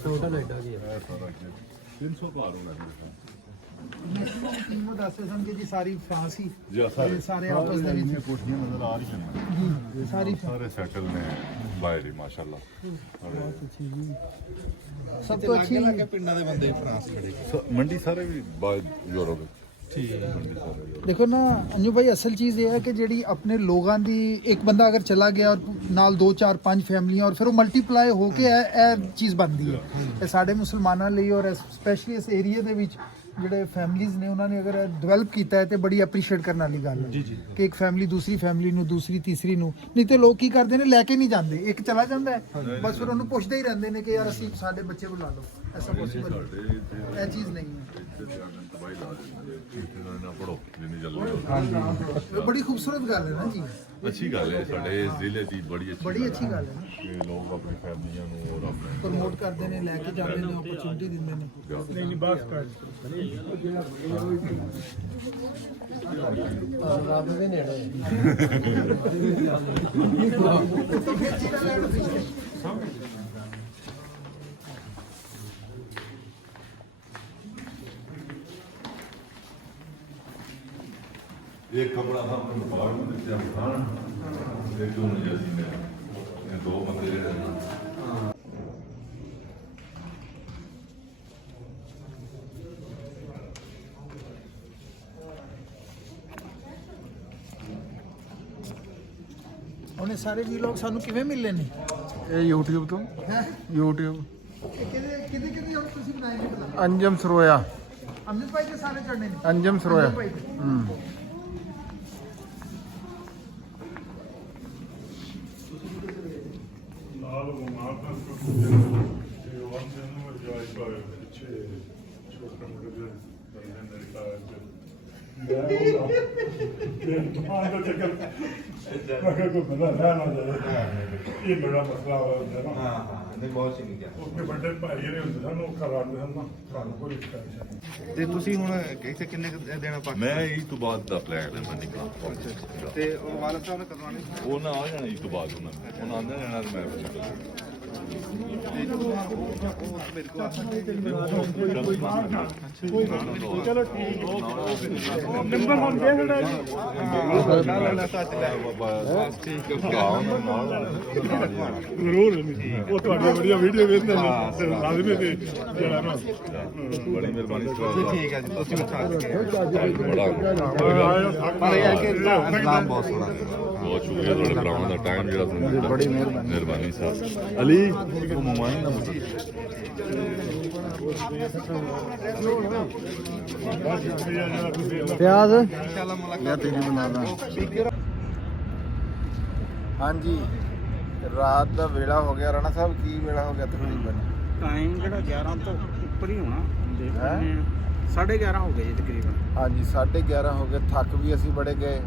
ਟੋਟਲ ਐਡਾ ਜੀ ਹੈ ਸਾਰਾ 300 ਘਰ ਹੋਣਾ ਮੈਨੂੰ ਦੱਸੇ ਸਨ ਕਿ ਜੀ ਸਾਰੀ ਫਰਾਂਸ ਹੀ ਜੀ ਸਾਰੇ ਸਾਰੇ ਆਪਸ ਦੇ ਵਿੱਚ ਕੋਠੀਆਂ ਨਜ਼ਰ ਆ ਰਹੀਆਂ ਨੇ ਜੀ ਸਾਰੀ ਸਾਰੇ ਸੈਟਲ ਨੇ ਬਾਹਰ ਹੀ ਮਾਸ਼ਾਅੱਲਾ ਸਭ ਤੋਂ ਅੱਛੀ ਪਿੰਡਾਂ ਦੇ ਬੰਦੇ ਫਰਾਂਸ ਖੜੇ ਮੰਡੀ ਸਾਰੇ ਵੀ ਬਾਹਰ ਯੂਰਪ ਠੀਕ ਹੈ ਮੰਡੀ ਸਾਰੇ देखो ना अंजू भाई असल चीज़ ये है कि ਜਿਹੜੀ अपने लोगों ਦੀ एक बंदा अगर चला गया और ਨਾਲ 2 4 5 ਫੈਮਲੀਆਂ और फिर ਉਹ ਮਲਟੀਪਲਾਈ ਹੋ ਕੇ ਇਹ ਚੀਜ਼ ਬਣਦੀ ਹੈ ਇਹ ਸਾਡੇ ਮੁਸਲਮਾਨਾਂ ਲਈ ਔਰ ਸਪੈਸ਼ਲੀ ਇਸ ਏਰੀਆ ਦੇ ਵਿੱਚ ਜਿਹੜੇ ਫੈਮਲੀਜ਼ ਨੇ ਉਹਨਾਂ ਨੇ ਅਗਰ ਡਿਵੈਲਪ ਕੀਤਾ ਹੈ ਤੇ ਬੜੀ ਐਪਰੀਸ਼ੀਏਟ ਕਰਨ ਵਾਲੀ ਗੱਲ ਹੈ ਕਿ ਇੱਕ ਫੈਮਲੀ ਦੂਸਰੀ ਫੈਮਲੀ ਨੂੰ ਦੂਸਰੀ ਤੀਸਰੀ ਨੂੰ ਨਹੀਂ ਤੇ ਲੋਕ ਕੀ ਕਰਦੇ ਨੇ ਲੈ ਕੇ ਨਹੀਂ ਜਾਂਦੇ ਇੱਕ ਚਲਾ ਜਾਂਦਾ ਹੈ ਬਸ ਫਿਰ ਉਹਨੂੰ ਪੁੱਛਦੇ ਹੀ ਰਹਿੰਦੇ ਨੇ ਕਿ ਯਾਰ ਅਸੀਂ ਸਾਡੇ ਬੱਚੇ ਬੁਲਾ ਲਓ ਐਸਾ ਪੋਸੀਬਲ ਇਹ ਚੀਜ਼ ਨਹੀਂ ਹੈ ਪੜੋ ਜਿੰਨੀ ਜਲਦੀ ਬੜੀ ਖੂਬਸੂਰਤ ਗੱਲ ਹੈ ਨਾ ਜੀ ਅੱਛੀ ਗੱਲ ਹੈ ਸਾਡੇ ਇਸ ਜ਼ਿਲ੍ਹੇ ਦੀ ਬੜੀ ਅੱਛੀ ਗੱਲ ਹੈ ਕਿ ਲੋਕ ਆਪਣੀ ਫੈਮਲੀਆਂ ਨੂੰ ਔਰ ਆਪਣੇ ਪ੍ਰਮੋਟ ਕਰਦੇ ਨੇ ਲੈ ਕੇ ਜਾਂਦੇ ਨੇ ਓਪਰਚੁਨਿਟੀ ਦਿੰਦੇ ਨੇ ਨਹੀਂ ਬਾਸ ਕਰ एक कमरा था अपने बाग में दिखते हैं खान एक दो नजर में दो बंदे ਉਹਨੇ ਸਾਰੇ ਵੀਲੌਗ ਸਾਨੂੰ ਕਿਵੇਂ ਮਿਲਨੇ ਨੇ ਇਹ YouTube ਤੋਂ ਹੈ YouTube ਕਿਹਦੇ ਹੁਣ ਤੁਸੀਂ ਬਣਾਏ ਨੇ ਪਤਾ ਅੰਜਮ ਸਰੋਇਆ ਅਮਿਤ ਭਾਈ ਦੇ ਸਾਰੇ ਚੜਨੇ ਨੇ ਅੰਜਮ ਸਰੋਇਆ ਭਾਈ ਦੇ। Alle wo man hat, die Wahnsinn, ja, ich war schon gewöhnt, dann wenn der da ist. ਵੱਡੇ ਭਾਈ ਜਿਹੜੇ ਹੁੰਦੇ ਸਨ ਉਹ ਕਰਾਉਂਦੇ ਸਨ ਨਾ ਸਾਨੂੰ ਕੋਈ ਤੇ ਤੁਸੀਂ ਹੁਣ ਇੱਥੇ ਕਿੰਨੇ ਦੇਣਾ ਪਾ ਮੈਂ ਇਸ ਤੋਂ ਬਾਅਦ ਦਾ ਪਲਾਨ ਹੈ ਮੈਂ ਨਿਕਲਾਂ ਤੇ ਉਹ ਵਾਲਦ ਸਾਹਿਬ ਨੇ ਕਦੋਂ ਆਉਣੀ ਉਹ ਨਾ ਆ ਜਾਣਾ ਇਸ ਤੋਂ ਬਾਅਦ ਉਹਨਾਂ ਆਂਦਾ ਜਾਣਾ ਤੇ ਮੈਂ ਮੇਰੇ ਕੋਲ ਚਲੋ ਠੀਕ ਨੰਬਰ ਹੁਣ ਦੇ ਦੇਣਾ ਜ਼ਰੂਰ ਉਹ ਤੁਹਾਡੀ ਬੜੀਆਂ ਵੀਡੀਓ ਵੇਖਦੇ ਨੇ ਲਾਜ਼ਮੀ ਤੇ ਜਿਹੜਾ ਨਾ ਬੜੀ ਮਿਹਰਬਾਨੀ ਠੀਕ ਹੈ ਜੀ ਤੁਸੀਂ ਬਿਠਾ ਪਰ ਇਹ ਹੈ ਕਿ ਇਸਲਾਮ ਬਹੁਤ ਸੋਹਣਾ ਬਹੁਤ ਸ਼ੁਕਰੀਆ ਤੁਹਾਡੇ ਭਰਾਵਾਂ ਦਾ ਟਾਈਮ ਜਿਹੜਾ ਤੁਸੀਂ ਬੜੀ ਮਿਹਰਬਾਨੀ ਸਾਹਿਬ ਅਲੀ ਉਹ ਮੋਬਾਈਲ ਨੰਬਰ ਪਿਆਜ਼ ਇਨਸ਼ਾਅੱਲਾ ਮੁਲਾਕਾਤ ਤੇਰੀ ਬਣਾਣਾ ਹਾਂਜੀ ਰਾਤ ਦਾ ਵੇਲਾ ਹੋ ਗਿਆ ਰਾਣਾ ਸਾਹਿਬ ਕੀ ਵੇਲਾ ਹੋ ਗਿਆ ਤਕਰੀਬਨ ਟਾਈਮ ਜਿਹੜਾ 11 ਤੋਂ ਉੱਪਰ ਹੀ ਹੋਣਾ ਦੇਖਦੇ ਹਾਂ 11:30 ਹੋ ਗਏ ਜੀ ਤਕਰੀਬਨ ਹਾਂਜੀ 11:30 ਹੋ ਗਏ ਥੱਕ ਵੀ ਅਸੀਂ ਬੜੇ ਗਏ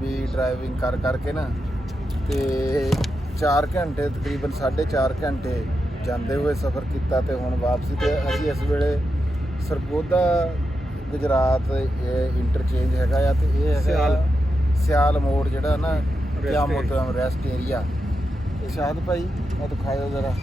ਵੀ ਡਰਾਈਵਿੰਗ ਕਰ ਕਰਕੇ ਨਾ ਤੇ 4 ਘੰਟੇ ਤਕਰੀਬਨ 4.5 ਘੰਟੇ ਜਾਂਦੇ ਹੋਏ ਸਫ਼ਰ ਕੀਤਾ ਤੇ ਹੁਣ ਵਾਪਸੀ ਤੇ ਅਸੀਂ ਇਸ ਵੇਲੇ ਸਰਗੋਦਾ ਗੁਜਰਾਤ ਇਹ ਇੰਟਰਚੇਂਜ ਹੈਗਾ ਆ ਤੇ ਇਹ ਹੈਗਾ ਸਿਆਲ ਮੋੜ ਜਿਹੜਾ ਨਾ ਕਿਆਮੋਤਮ ਰੈਸਟ ਏਰੀਆ ਸ਼ਾਹਦ ਭਾਈ ਉਹ ਦਿਖਾਇਓ ਜ਼ਰਾ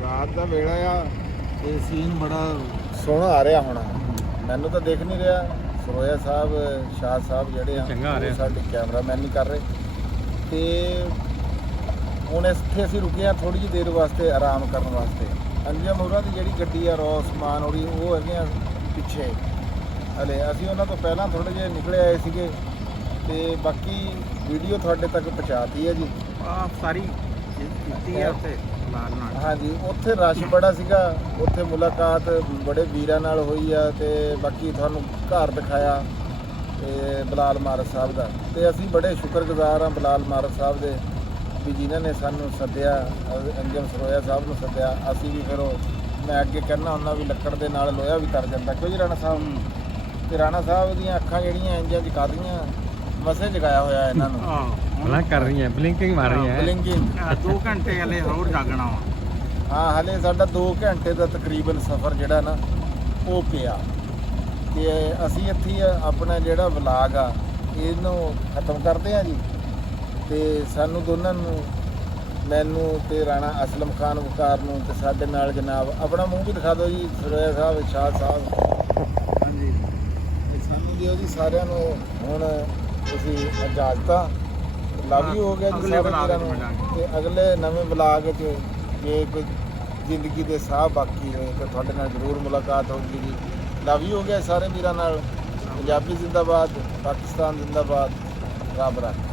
ਰਾਤ ਦਾ ਵੇਲਾ ਆ ਇਹ ਸੀਨ ਬੜਾ ਸੋਹਣਾ ਆ ਰਿਹਾ ਹੁਣ ਮੈਨੂੰ ਤਾਂ ਦੇਖ ਨਹੀਂ ਰਿਹਾ ਸਰੋਇਆ ਸਾਹਿਬ ਸ਼ਾਹ ਸਾਹਿਬ ਜਿਹੜੇ ਆ ਚੰਗਾ ਆ ਰਿਹਾ ਸਾਡੇ ਕੈਮਰਾਮੈਨ ਨਹੀਂ ਕਰ ਰਹੇ ਤੇ ਹੁਣ ਇੱਥੇ ਅਸੀਂ ਰੁਕੇ ਆ ਥੋੜੀ ਜਿਹੀ ਦੇਰ ਵਾਸਤੇ ਆਰਾਮ ਕਰਨ ਵਾਸਤੇ। ਅੰਜਮ ਹੋਰਾਂ ਦੀ ਜਿਹੜੀ ਗੱਡੀ ਆ ਰੋਸਮਾਨ ਹੋਰੀ ਉਹ ਹੈਗੇ ਆ ਪਿੱਛੇ ਹਲੇ, ਅਸੀਂ ਉਹਨਾਂ ਤੋਂ ਪਹਿਲਾਂ ਥੋੜੇ ਜਿਹੇ ਨਿਕਲੇ ਆਏ ਸੀਗੇ ਤੇ ਬਾਕੀ ਵੀਡੀਓ ਤੁਹਾਡੇ ਤੱਕ ਪਹੁੰਚਾਤੀ ਹੈ ਜੀ। ਆ ਸਾਰੀ ਕੀਤੀ ਆ ਉੱਥੇ ਲਾਲ ਨਾਲ। ਹਾਂਜੀ, ਉੱਥੇ ਰਸ਼ ਬੜਾ ਸੀਗਾ, ਉੱਥੇ ਮੁਲਾਕਾਤ ਬੜੇ ਵੀਰਾਂ ਨਾਲ ਹੋਈ ਆ ਤੇ ਬਾਕੀ ਤੁਹਾਨੂੰ ਘਰ ਦਿਖਾਇਆ ਤੇ ਬਲਾਲ ਮਾਰਦ ਸਾਹਿਬ ਦਾ, ਤੇ ਅਸੀਂ ਬੜੇ ਸ਼ੁਕਰਗੁਜ਼ਾਰ ਹਾਂ ਬਲਾਲ ਮਾਰਦ ਸਾਹਿਬ ਦੇ ਵੀ ਜਿਨ੍ਹਾਂ ਨੇ ਸਾਨੂੰ ਸੱਦਿਆ, ਅੰਜਮ ਸਰੋਇਆ ਸਾਹਿਬ ਨੂੰ ਸੱਦਿਆ। ਅਸੀਂ ਵੀ ਫਿਰ ਉਹ ਮੈਂ ਅੱਗੇ ਕਹਿਣਾ ਹੁੰਦਾ ਵੀ ਲੱਕੜ ਦੇ ਨਾਲ ਲੋਹਾ ਵੀ ਤਰ ਜਾਂਦਾ, ਕਿਉਂ ਜੀ ਰਾਣਾ ਸਾਹਿਬ? ਤੇ ਰਾਣਾ ਸਾਹਿਬ ਦੀਆਂ ਅੱਖਾਂ ਜਿਹੜੀਆਂ ਇੰਜਾਂ ਜਗਾਦੀਆਂ ਮਸੇ ਜਗਾਇਆ ਹੋਇਆ ਇਹਨਾਂ ਨੂੰ। ਬਲਾ ਕਰ ਰਹੀ ਹੈ, ਬਲਿੰਕਿੰਗ ਮਾਰ ਰਹੀ ਹੈ। ਬਲਿੰਕਿੰਗ 2 ਘੰਟੇ ਹਲੇ ਹੋਰ ਜਾਗਣਾ ਵਾ। ਹਾਂ, ਹਲੇ ਸਾਡਾ 2 ਘੰਟੇ ਦਾ ਤਕਰੀਬਨ ਸਫ਼ਰ ਜਿਹੜਾ ਨਾ ਉਹ ਪਿਆ ਤੇ ਅਸੀਂ ਇੱਥੇ ਆਪਣਾ ਜਿਹੜਾ ਵਲਾਗ ਆ ਇਹਨੂੰ ਖਤਮ ਕਰਦੇ ਹਾਂ ਜੀ। ਤੇ ਸਾਨੂੰ ਦੋਨਾਂ ਨੂੰ, ਮੈਨੂੰ ਤੇ ਰਾਣਾ ਅਸਲਮ ਖਾਨ ਵਕਾਰ ਨੂੰ, ਤੇ ਸਾਡੇ ਨਾਲ ਜਨਾਬ ਆਪਣਾ ਮੂੰਹ ਵੀ ਦਿਖਾ ਦਿਓ ਜੀ, ਸਰੋਇਆ ਸਾਹਿਬ, ਸ਼ਾਹ ਸਾਹਿਬ। ਹਾਂਜੀ, ਤੇ ਸਾਨੂੰ ਦਿਓ ਜੀ ਸਾਰਿਆਂ ਨੂੰ ਹੁਣ ਤੁਸੀਂ ਇਜਾਜ਼ਤਾਂ। ਲਵ ਯੂ ਹੋ ਗਿਆ ਜੀ ਸਾਰੇ ਵੀਰਾਂ ਨੂੰ। ਤੇ ਅਗਲੇ ਨਵੇਂ ਵਲਾਗ 'ਚ ਜੇ ਕੋਈ ਜ਼ਿੰਦਗੀ ਦੇ ਸਾਹ ਬਾਕੀ ਹੋਏ ਤਾਂ ਤੁਹਾਡੇ ਨਾਲ ਜ਼ਰੂਰ ਮੁਲਾਕਾਤ ਹੋਊਗੀ ਜੀ। ਲਵ ਯੂ ਹੋ ਗਿਆ ਸਾਰੇ ਵੀਰਾਂ ਨਾਲ। ਪੰਜਾਬੀ ਜ਼ਿੰਦਾਬਾਦ, ਪਾਕਿਸਤਾਨ ਜ਼ਿੰਦਾਬਾਦ, ਰੱਬ ਰੱਖੇ।